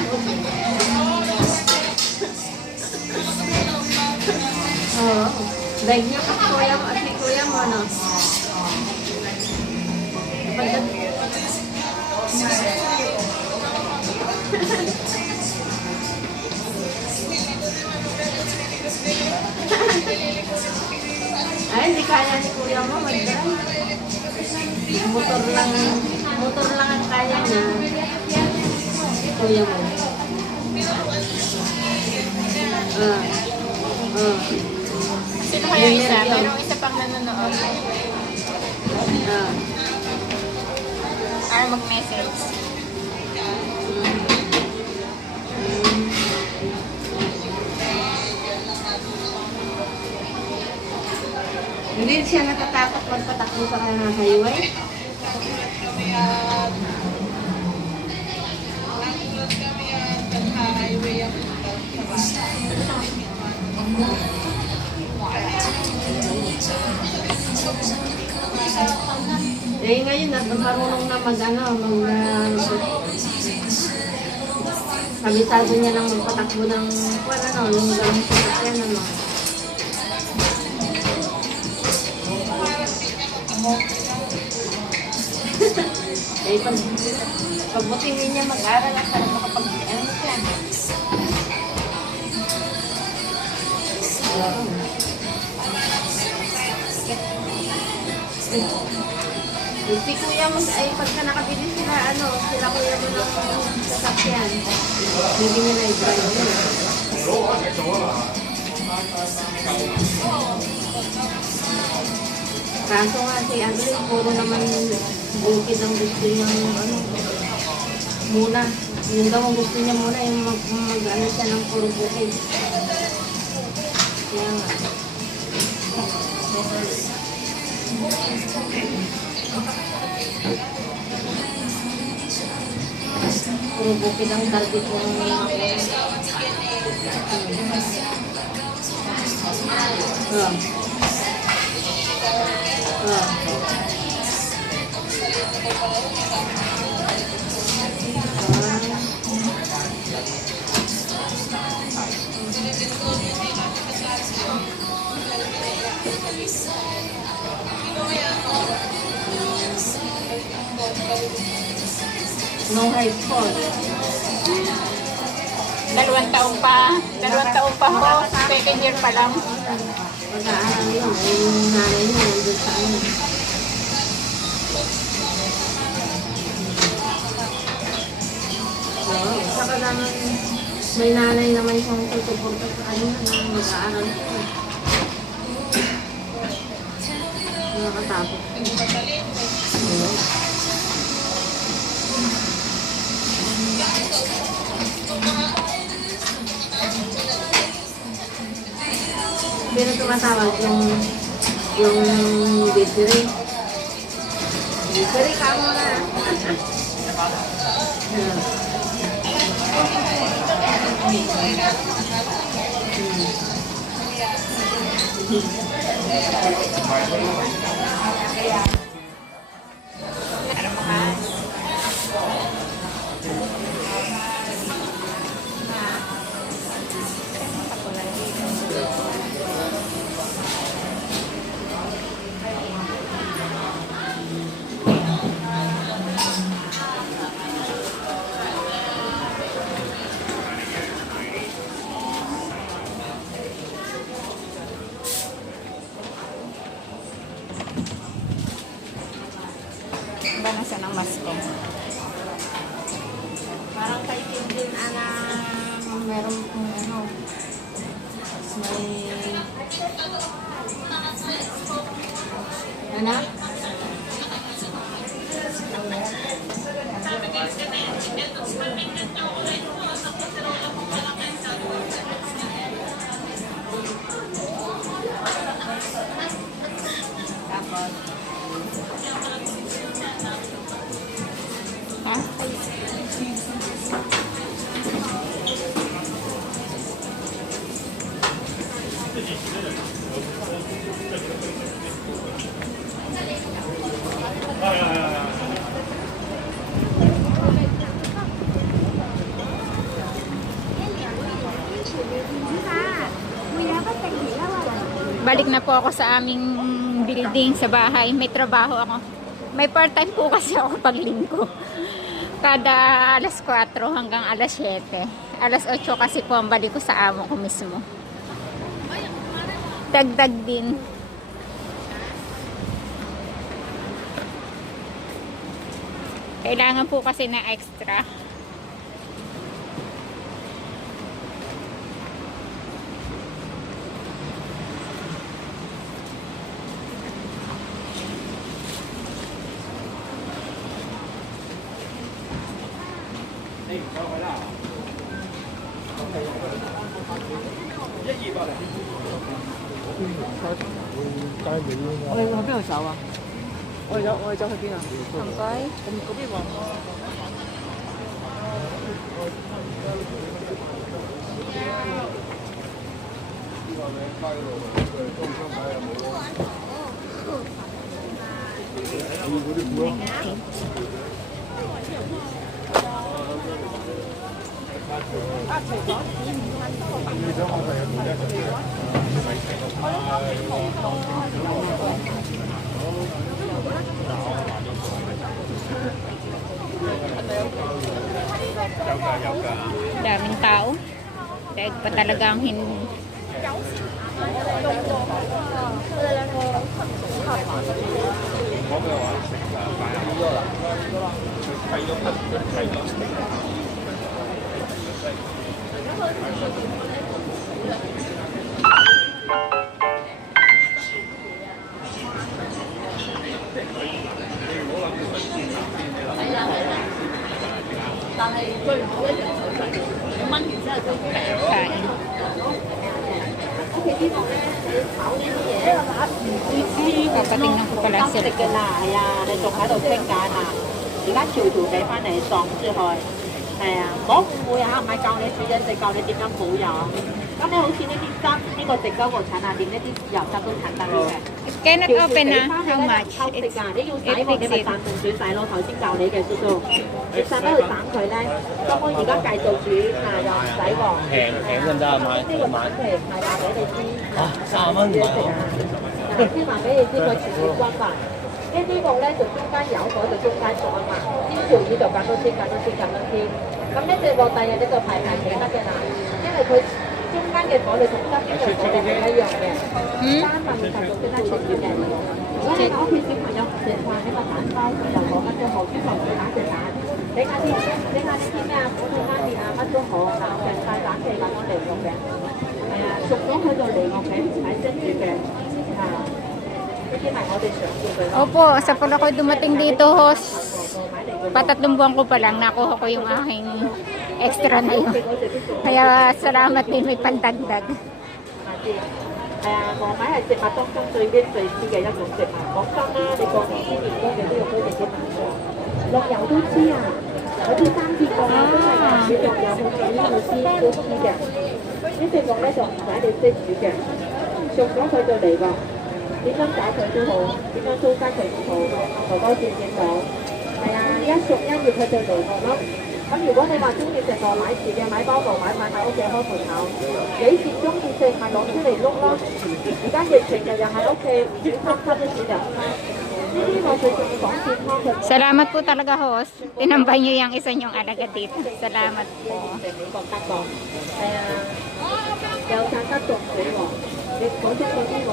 Oo. Dahil niya kasi kuya mo at si kuya mo, ano? Ay, hindi kaya ni kuya mo mag-drive. Motor lang ang kaya niya. Kuya mo. Sino kaya isa? Merong isa pang nanonood. Or mag-message. Hindi siya natatakot magpatakbo sa highway. Eh ngayon marunong na kabisado niya ng magpatakbo ng yung galing sasakyan, ano. Eh, pagbuting niya mag-aral at para makapag-ano siya. Si kuya mo, ay pagka nakabili sila, sila kuya mo ng sasakyan. Hindi niya na-drive yun. Kaso nga si Andres, puro naman bukid ang gusto niyang muna. Yun daw ang gusto niya muna, yung mag-ano siya ng puro bukid. Kaya nga. Puro bukid ang target ng No high school. 2 taon pa. 2 taon pa ho. Second year pa lang. Mag-aaral yun. Ay, yung nanay niya nandun sa ano. Oo, saka naman may nanay naman siyang tutuporta sa kanya na mag-aaral siya. Nakatapos. Oo. Pero tumatawag yung bakery. Bakery ka muna. Ba nasa ng masko? Parang kay Tintin, meron kong ano, may... Ano? Ha? Balik na po ako sa aming building sa bahay. May trabaho ako. May part-time po kasi ako pag linggo. Kada alas 4 hanggang alas 7. Alas 8 kasi po ang balik ko sa amo ko mismo. Dagdag din. Kailangan po kasi na extra. Không có. Daming tao. Dahil pa talagang hindi. Kain. Papatingnan ko pala sila. 嘅啦，係啊，你仲喺度傾緊啊？而家條條俾翻你送出去，係啊，我唔會啊，唔係教你煮嘢食，教你點樣保養。咁你好似呢啲汁，呢個直膠和產下點呢啲油汁都簡單啲嘅。 Cannot 條條 open 俾 na. 翻 How 你咧 much? 偷食 It's, 㗎，你要洗 it 喎，你咪 fix it. 暫定水洗咯。頭先教你嘅叔叔，你使乜去省佢咧？咁我而家繼續煮，嗱又唔使喎。平得唔得啊？買呢個橙皮唔係話俾你知。30蚊唔係喎。聽話俾你知佢全面關埋。呢個咧就中間有嗰就中間做啊嘛，呢條魚就揀多啲，揀多啲，揀多啲。咁呢隻鑊第日呢就排企得嘅啦，因為佢中間嘅火力同側邊嘅火力係一樣嘅，三份就做得全面嘅。如果你屋企小朋友唔食飯，呢個蛋包就攞乜都好，專門打隻蛋。你嗌啲咩啊？苦媽咪啊，乜都好，成塊蛋皮揾我嚟用嘅。係啊，熟咗佢就嚟我屋企唔使蒸住嘅。啊，呢啲係我哋想要嘅。 Opo, sa pala ko dumating dito, host, patatlong buwan ko pa lang nakuha ko yung aking extra na yun. Kaya salamat din may pandagdag. 鵝米係植物當中最啲最黐嘅一種植物。講真啦，你過年啲員工嘅都用佢哋嘅物喎，落油都黐啊！有啲生鐵角啊，都係你落油去煮會黐都黐嘅。呢隻角咧就唔使你識煮嘅，熟咗佢就嚟喎。點樣搞佢都好，點樣糟質佢都好，哥哥見見到。係啊，一熟一熱佢就嚟鑊咯。咁如果你話中意食糯米糍嘅，買包糯米買喺屋企開盤口。幾時中意食咪攞出嚟碌咯。而家疫情日日喺屋企煮濕濕都煮得。呢啲我最中意講健康嘅。 Salamat po talaga, host. Tinambay niyo yung isa niyong alaga dito. Salamat po. 美國德國，係啊，有讚得凍水喎。你講出嗰啲喎，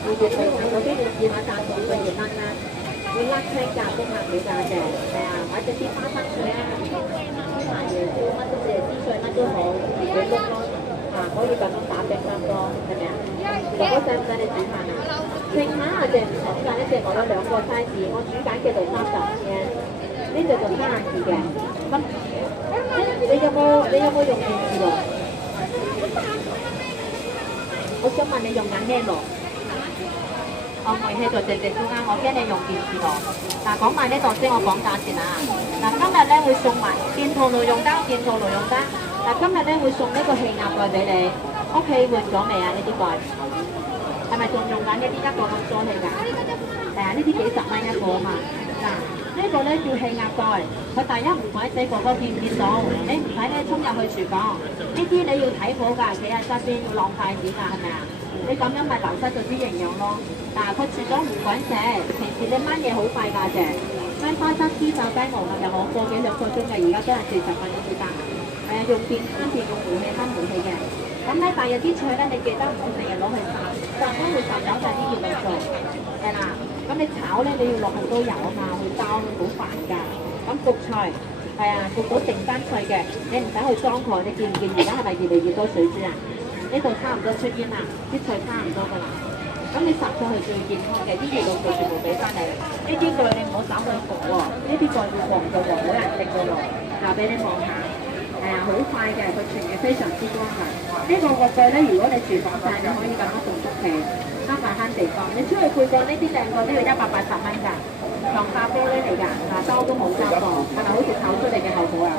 會越嚟嗰啲會試下讚凍水越甩啦，會甩青價都賣俾價嘅，係啊，或者啲花生水啊，啲賣嘢燒乜都嘢支水乜都好，自己碌咯，啊可以咁樣打冰粒咯，係咪啊？如果使唔使你煮飯啊？稱下啊，隻唔同㗎，呢隻我有兩個 size，我煮緊嘅就30嘅，呢隻就32嘅，咁。 你有冇用電視喎？我想問你用緊咩爐？我煤氣就直直中間，我驚你用電視爐。嗱，講埋呢度先，我講價錢啊！嗱，今日咧會送埋電陶爐用得，電陶爐用得。嗱，今日咧會送呢個氣壓蓋俾你，屋企換咗未啊？呢啲蓋係咪仲用緊呢啲一個咁多氣㗎？係啊，呢啲幾十蚊一個啊嘛。嗱。 呢個咧叫氣壓蓋，佢第一唔鬼死哥哥見唔見到？你唔使咧衝入去廚房，呢啲你要睇火㗎，企喺側邊要晾筷子㗎，係咪啊？你咁樣咪流失咗啲營養咯。嗱，佢除咗唔滾石，平時你炆嘢好快㗎啫，炆花生絲手雞毛又我個幾兩個鐘嘅，而家都係40分鐘先得。係啊，用電慳電用煤氣慳煤氣嘅。咁咧第日啲菜咧，你記得唔好成日攞去烚，烚都會烚走晒啲熱量素，係啦。 咁你炒咧，你要落好多油啊嘛，去包好煩㗎。咁焗菜係啊，焗到成單菜嘅，你唔使去裝佢。你見唔見而家係咪越嚟越多水珠啊？呢度差唔多出煙啦，啲菜差唔多㗎啦。咁你烚上去最健康嘅，啲熱量素全部俾翻你。呢啲蓋你唔好走去焗喎，呢啲蓋要黃嘅喎，好難食嘅喎。嗱，俾你望下，係啊，好快嘅，佢全嘅非常之光㗎。呢個個蓋咧，如果你廚房曬，你可以咁樣凍縮起。 慳埋慳地方，你出去配過呢啲靚貨都要180蚊㗎，糖化玻璃嚟㗎，嗱刀都冇揸過，係咪好似炒出嚟嘅後果啊？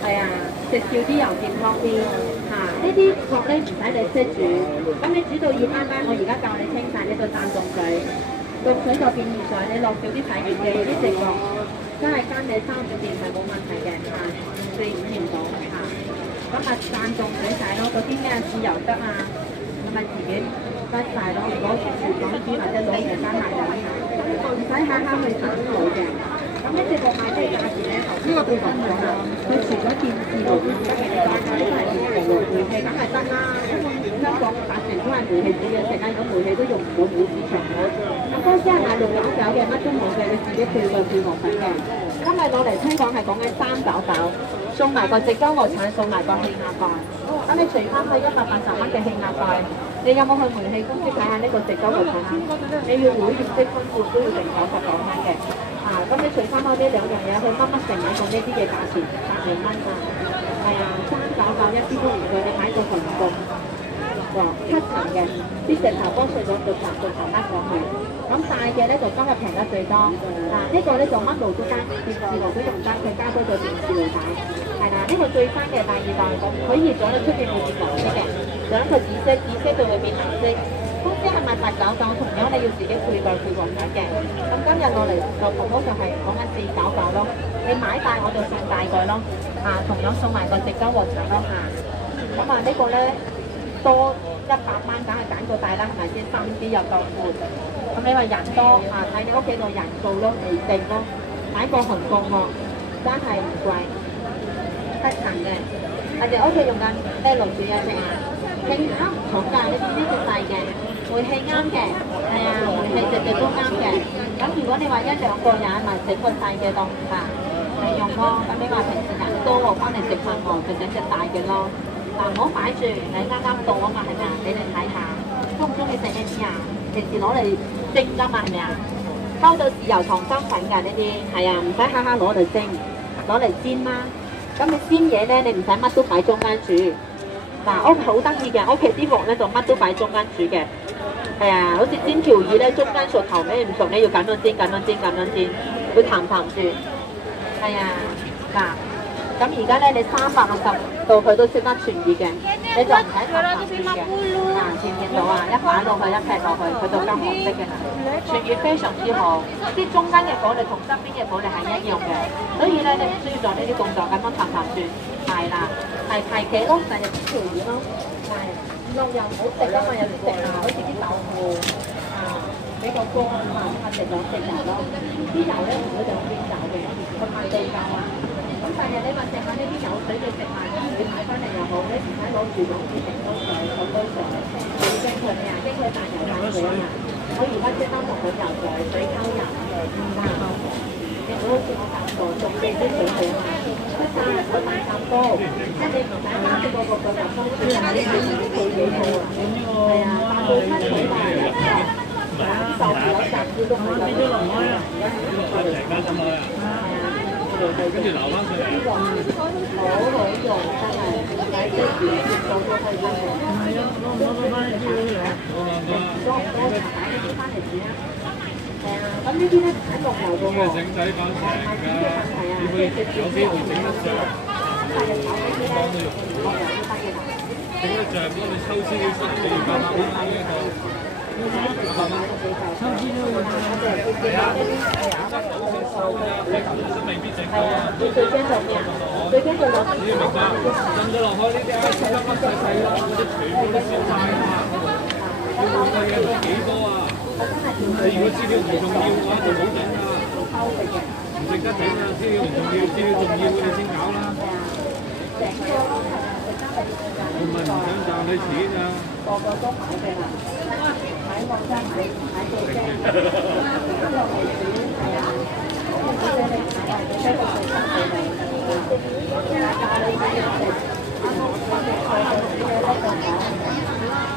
係啊，食少啲又健康啲嚇。呢啲殼咧唔使你識煮，咁你煮到熱啱啱，我而家教你清晒呢個散凍水，凍水就變熱水，你落少啲洗潔劑，呢隻殼真係乾你3、5年係冇問題嘅嚇，4、5年到嚇。咁啊散凍水洗咯，嗰啲咩豉油得啊，咁咪自己。 得晒咯，如果廚房煮或者攞嚟翻賣就揾下，唔使下下去炒爐嘅。咁呢隻個賣咩價錢咧？頭先我對講咗啦，佢除咗電視爐唔得嘅，你講下呢個係電爐煤氣梗係得啦。香港8成都係煤氣煮嘢食啦，咁煤氣都用唔到冇市場喎。咁嗰啲係買六九九嘅，乜都冇嘅，你自己配個配鑊粉嘅。今日攞嚟推廣係講緊399，送埋個直膠鑊鏟，送埋個氣壓蓋。咁你除翻佢180蚊嘅氣壓蓋。 你有冇去煤氣公司睇下呢個直膠鑊鏟啊？你要會員積分戶都要成99蚊嘅。啊，咁你除翻開呢兩樣嘢，去乜乜成買過呢啲嘅價錢100蚊啊？係啊，399一啲都唔貴，你買個紅布，哇，7層嘅，啲石頭幫碎咗就拆到頭甩上去。咁大嘅咧就今日平得最多。嗱，呢個咧就乜爐都得，電視爐都用得，佢加多個電視爐睇。係啦，呢個最新嘅第2代，佢熱咗咧出邊會變黃色嘅。 兩個紫色，紫色就會變藍色。公司係賣899，同樣你要自己配個配鑊粉嘅。咁今日落嚟就服務就係講緊499咯。你買大我就送大個咯。啊，同樣送埋個直膠鑊鏟咯嚇。咁啊呢個咧多100蚊，梗係揀個大啦，係咪先？3啲又夠闊。咁你話人多啊，睇你屋企個人數咯，嚟定咯。買個韓國喎，真係唔貴，七層嘅。我哋屋企用緊咩爐煮啊？食啊？氣啱唔重㗎，呢隻細嘅，煤氣啱嘅，係啊，煤氣直直都啱嘅。咁如果你話1、2個人，咪整個細嘅當飯嚟用咯。咁你話平時人多喎，翻嚟食飯喎，就整隻大嘅咯。嗱，唔好擺住，你啱啱到啊嘛，係咪啊？你哋睇下，中唔中意食呢啲啊？平時攞嚟蒸㗎嘛，係咪啊？溝到豉油糖生粉㗎呢啲，係啊，唔使下下攞嚟蒸，攞嚟煎啦。咁你煎嘢咧，你唔使乜都擺中間煮。嗱，屋企好得意嘅，屋企啲鑊咧就乜都擺中間煮嘅。係啊，好似煎條魚咧，中間熟頭尾唔熟咧，要咁樣煎，咁樣煎，咁樣煎，會彈彈住。係啊，嗱，咁而家咧你360度佢都識得傳熱嘅，你就唔使彈彈住嘅。啊，見唔見到啊？一擺落去，一劈落去，佢就金黃色嘅啦，傳熱非常之好。啲中間嘅火力同側邊嘅火力係一樣嘅，所以咧你唔需要做呢啲動作，咁樣彈彈住。係啦，係茄咯，就係煎條魚咯，係肉又唔好食啊嘛，有啲食啊，好似啲豆腐啊比較乾啊嘛，食兩隻油咯。啲油咧唔好就邊油嘅，佢賣地價啊。咁但係你話食下呢啲有水嘅食物，你買翻嚟又好，你唔使攞住攞住整多水，好多水，你驚佢咩啊？驚佢大油大水啊嘛。我而家專登同佢游水，水溝油嘅，唔得。你唔好似我咁做，仲俾啲水佢啊嘛。佢大佢大咁多，即係你唔使擔住個就風水啊！呢啲係幾好啊！係啊，大到七水大一個，受唔到集資都係有啲落開啊！跟住留翻上嚟。呢個好好用，真係喺即時接到都係真嘅。係啊，攞翻啲嚟啊！多買呢啲翻嚟煮啊！係啊，咁呢啲咧唔使落油嘅喎。整仔翻成㗎，點會有機會整得上？但係炒呢啲咧，落油都得嘅啦。整得上，咁你抽絲要出嚟，要慢慢呢一個。抽絲都會慢慢嘅，佢見到呢啲係啊，都未必整到啊。最驚就咩啊？最驚就落啲油。明白，浸咗落去呢啲啊，粒粒細細咯，嗰啲全部都燒晒啦。要用嘅嘢都幾多啊？你如果資料唔重要嘅話，就冇整啦。唔值得整啊！資料唔重要，資料重要你先搞啦。我咪唔想賺你錢啊！個個都買嘅啦，買網站買到啫。落嚟煮係啊，或者你買嚟俾個水分俾你，加呢啲嘢食。我哋菜就煮嘅呢個講。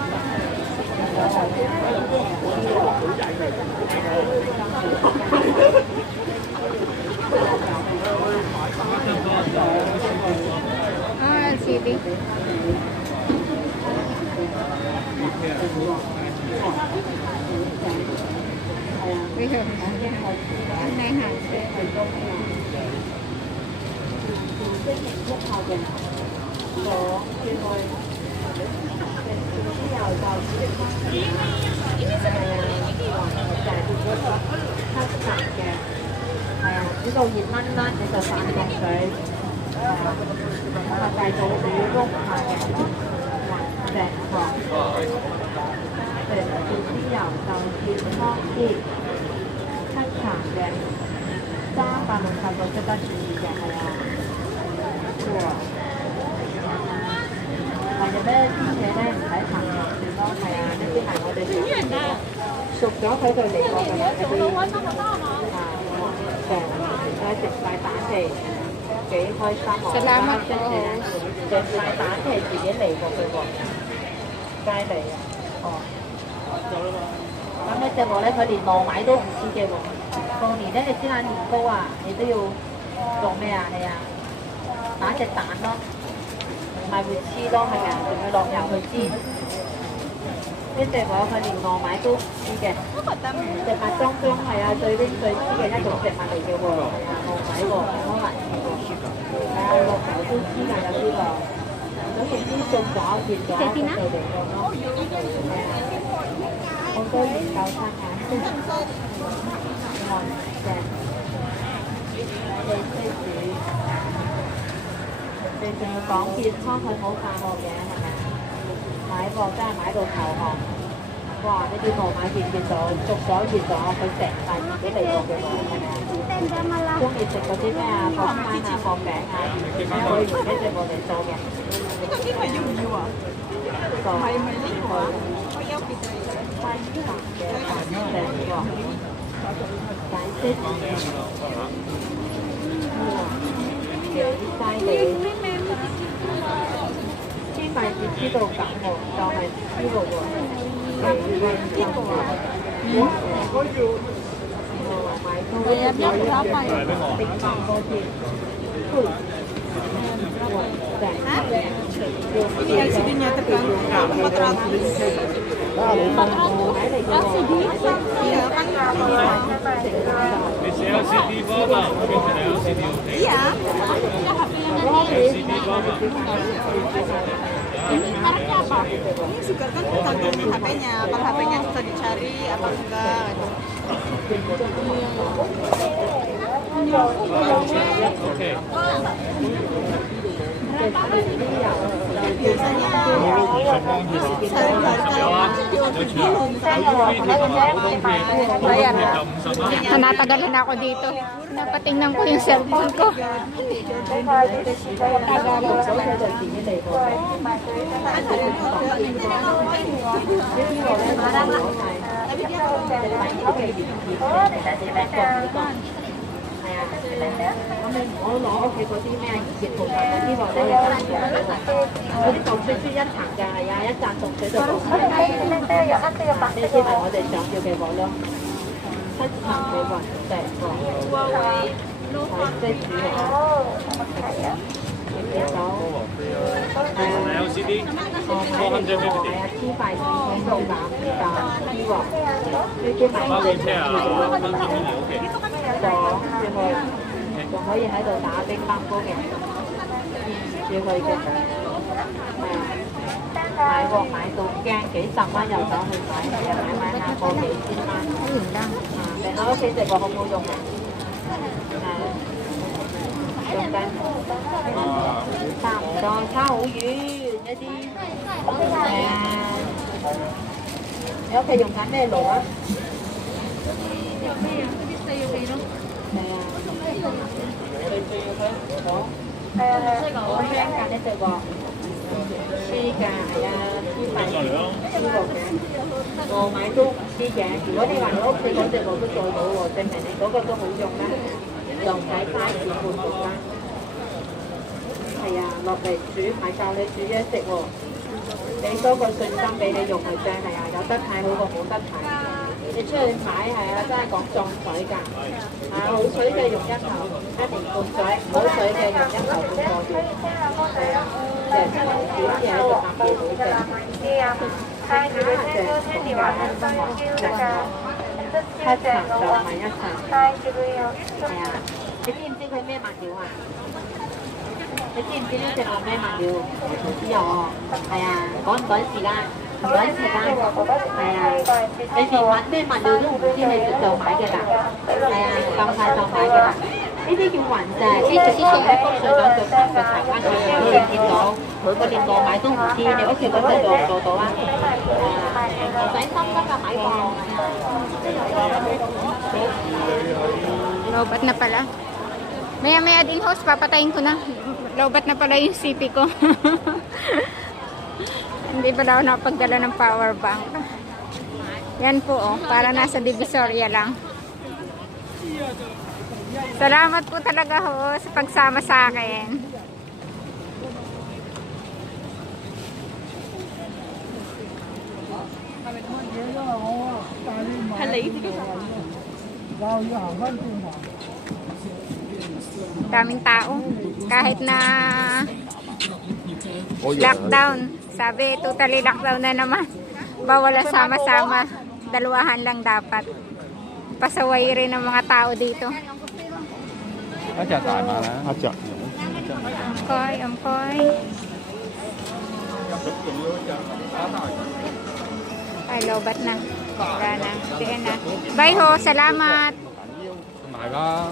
LCD。Bây giờ hôm nay hàng sẽ呢度熱蚊啦，你就散落水，咁啊繼續煮碌下嘅，石殼，調啲油就健康啲，七層嘅，360度識得煮嘅係啊，或者咩啲嘢咧唔使行落算咯，係啊，呢啲係我哋熟咗佢就嚟過㗎啦，呢啲。食晒蛋皮幾開心喎！食晒蛋皮自己嚟過佢喎，街嚟啊！哦，咁呢隻鑊咧，佢連糯米都唔知嘅喎。過年咧，你知啦，年糕啊，你都要做咩啊？係啊，打隻蛋咯，唔係會黐咯，係咪啊？仲要落油去煎。呢隻鑊佢連糯米都唔知嘅，植物當中係啊最啲最知嘅一種植物嚟嘅喎，係啊糯米喎，可能係啊落油都知㗎有啲喎，咁總之送咗熱咗就嚟用咯，係啊，好多研究生啊，韓嘅，你仲要講健康佢好快樂嘅係咪啊？係買貨真係買到頭汗。哇！呢啲貨買見到，逐咗見咗，佢成塊自己嚟過嘅喎，係咪啊？中意食嗰啲咩啊，火餐啊、貨餅啊，咩可以用呢隻我哋做嘅。呢個要唔要啊？係咪呢個啊？我有別嘅。快啲白嘅飯正喎，解釋。幾犀利！啲米字知道咁喎，就係呢個喎。呢個啊？你有咩打法？冰棒嗰啲。Ini LCD-nya tegang 400. LCD? Iya kan? LCD baba, mungkin ada LCD oke. Iya. LCD baba. Ini mereknya apa? Ini sugar kan tergantung HP-nya. Kalau HP-nya susah dicari apa enggak gitu. Oke. Biasanya sehari-hari kalau Natagalan ako dito. Napatingnan ko yung cellphone ko.我攞屋企嗰啲咩熱同埋嗰啲落咧，嗰啲凍水珠一層㗎，係啊，一紮凍水就凍水。呢啲係我哋想要嘅貨咯，7層嘅雲石貨，即係煮嘅。LCD 450。係啊，黐塊紙喺度攬就黐喎，呢啲咪我哋想要嘅咯。仲可以喺度打乒乓波嘅，要佢嘅，買鑊買到驚幾十蚊又走去買，買下個幾千蚊，你喺屋企食過好唔好用啊？用緊，差唔多，差好遠一啲，你屋企用緊咩爐啊？我聽緊呢隻喎，黐㗎，係啊，黐埋黐鑊嘅，我買都唔黐嘅。如果你話你屋企嗰隻爐都做到喎，證明你嗰個都好用啦，又唔使嘥錢半途啦。係啊，落嚟煮，係教你煮嘢食喎，俾多個信心俾你用係正，係啊，有得睇好過冇得睇。你出去買係啊，真係講撞水㗎。好水嘅用1頭，1年半水；冇水嘅用1頭半個月。係啊，成日煮嘢就搭嘢好正。睇下隻同樣一分我7層就買1層。係啊，你知唔知佢咩物料啊？你知唔知呢隻係咩物料？唔知啊，係啊，趕唔趕時間？唔趕時間，係啊，你連揾咩物料都唔知，你就買嘅啦，係啊，咁快就買嘅啦。呢啲叫雲石，之前喺風水港做3個台灣嘅，你見到每個年代買都唔知，你屋企嗰隻做唔做到啊？唔使心急㗎，買過。Lobat na pala. Maya-maya din host, papatayin ko na. Lobat na pala yung CP ko. Hindi pa daw napagdala ng power bank. Yan po oh, para nasa Divisoria lang. Salamat po talaga ho sa pagsama sa akin. Daming tao. Kahit na lockdown. Sabi, totally lockdown na naman. Bawal ang sama-sama. Dalawahan lang dapat. Pasaway rin ng mga tao dito. 一隻大碼啦，一隻。Amkoy, amkoy. Ay, lobat na. Wala na. Diyan na. Bye ho, salamat. 買啦。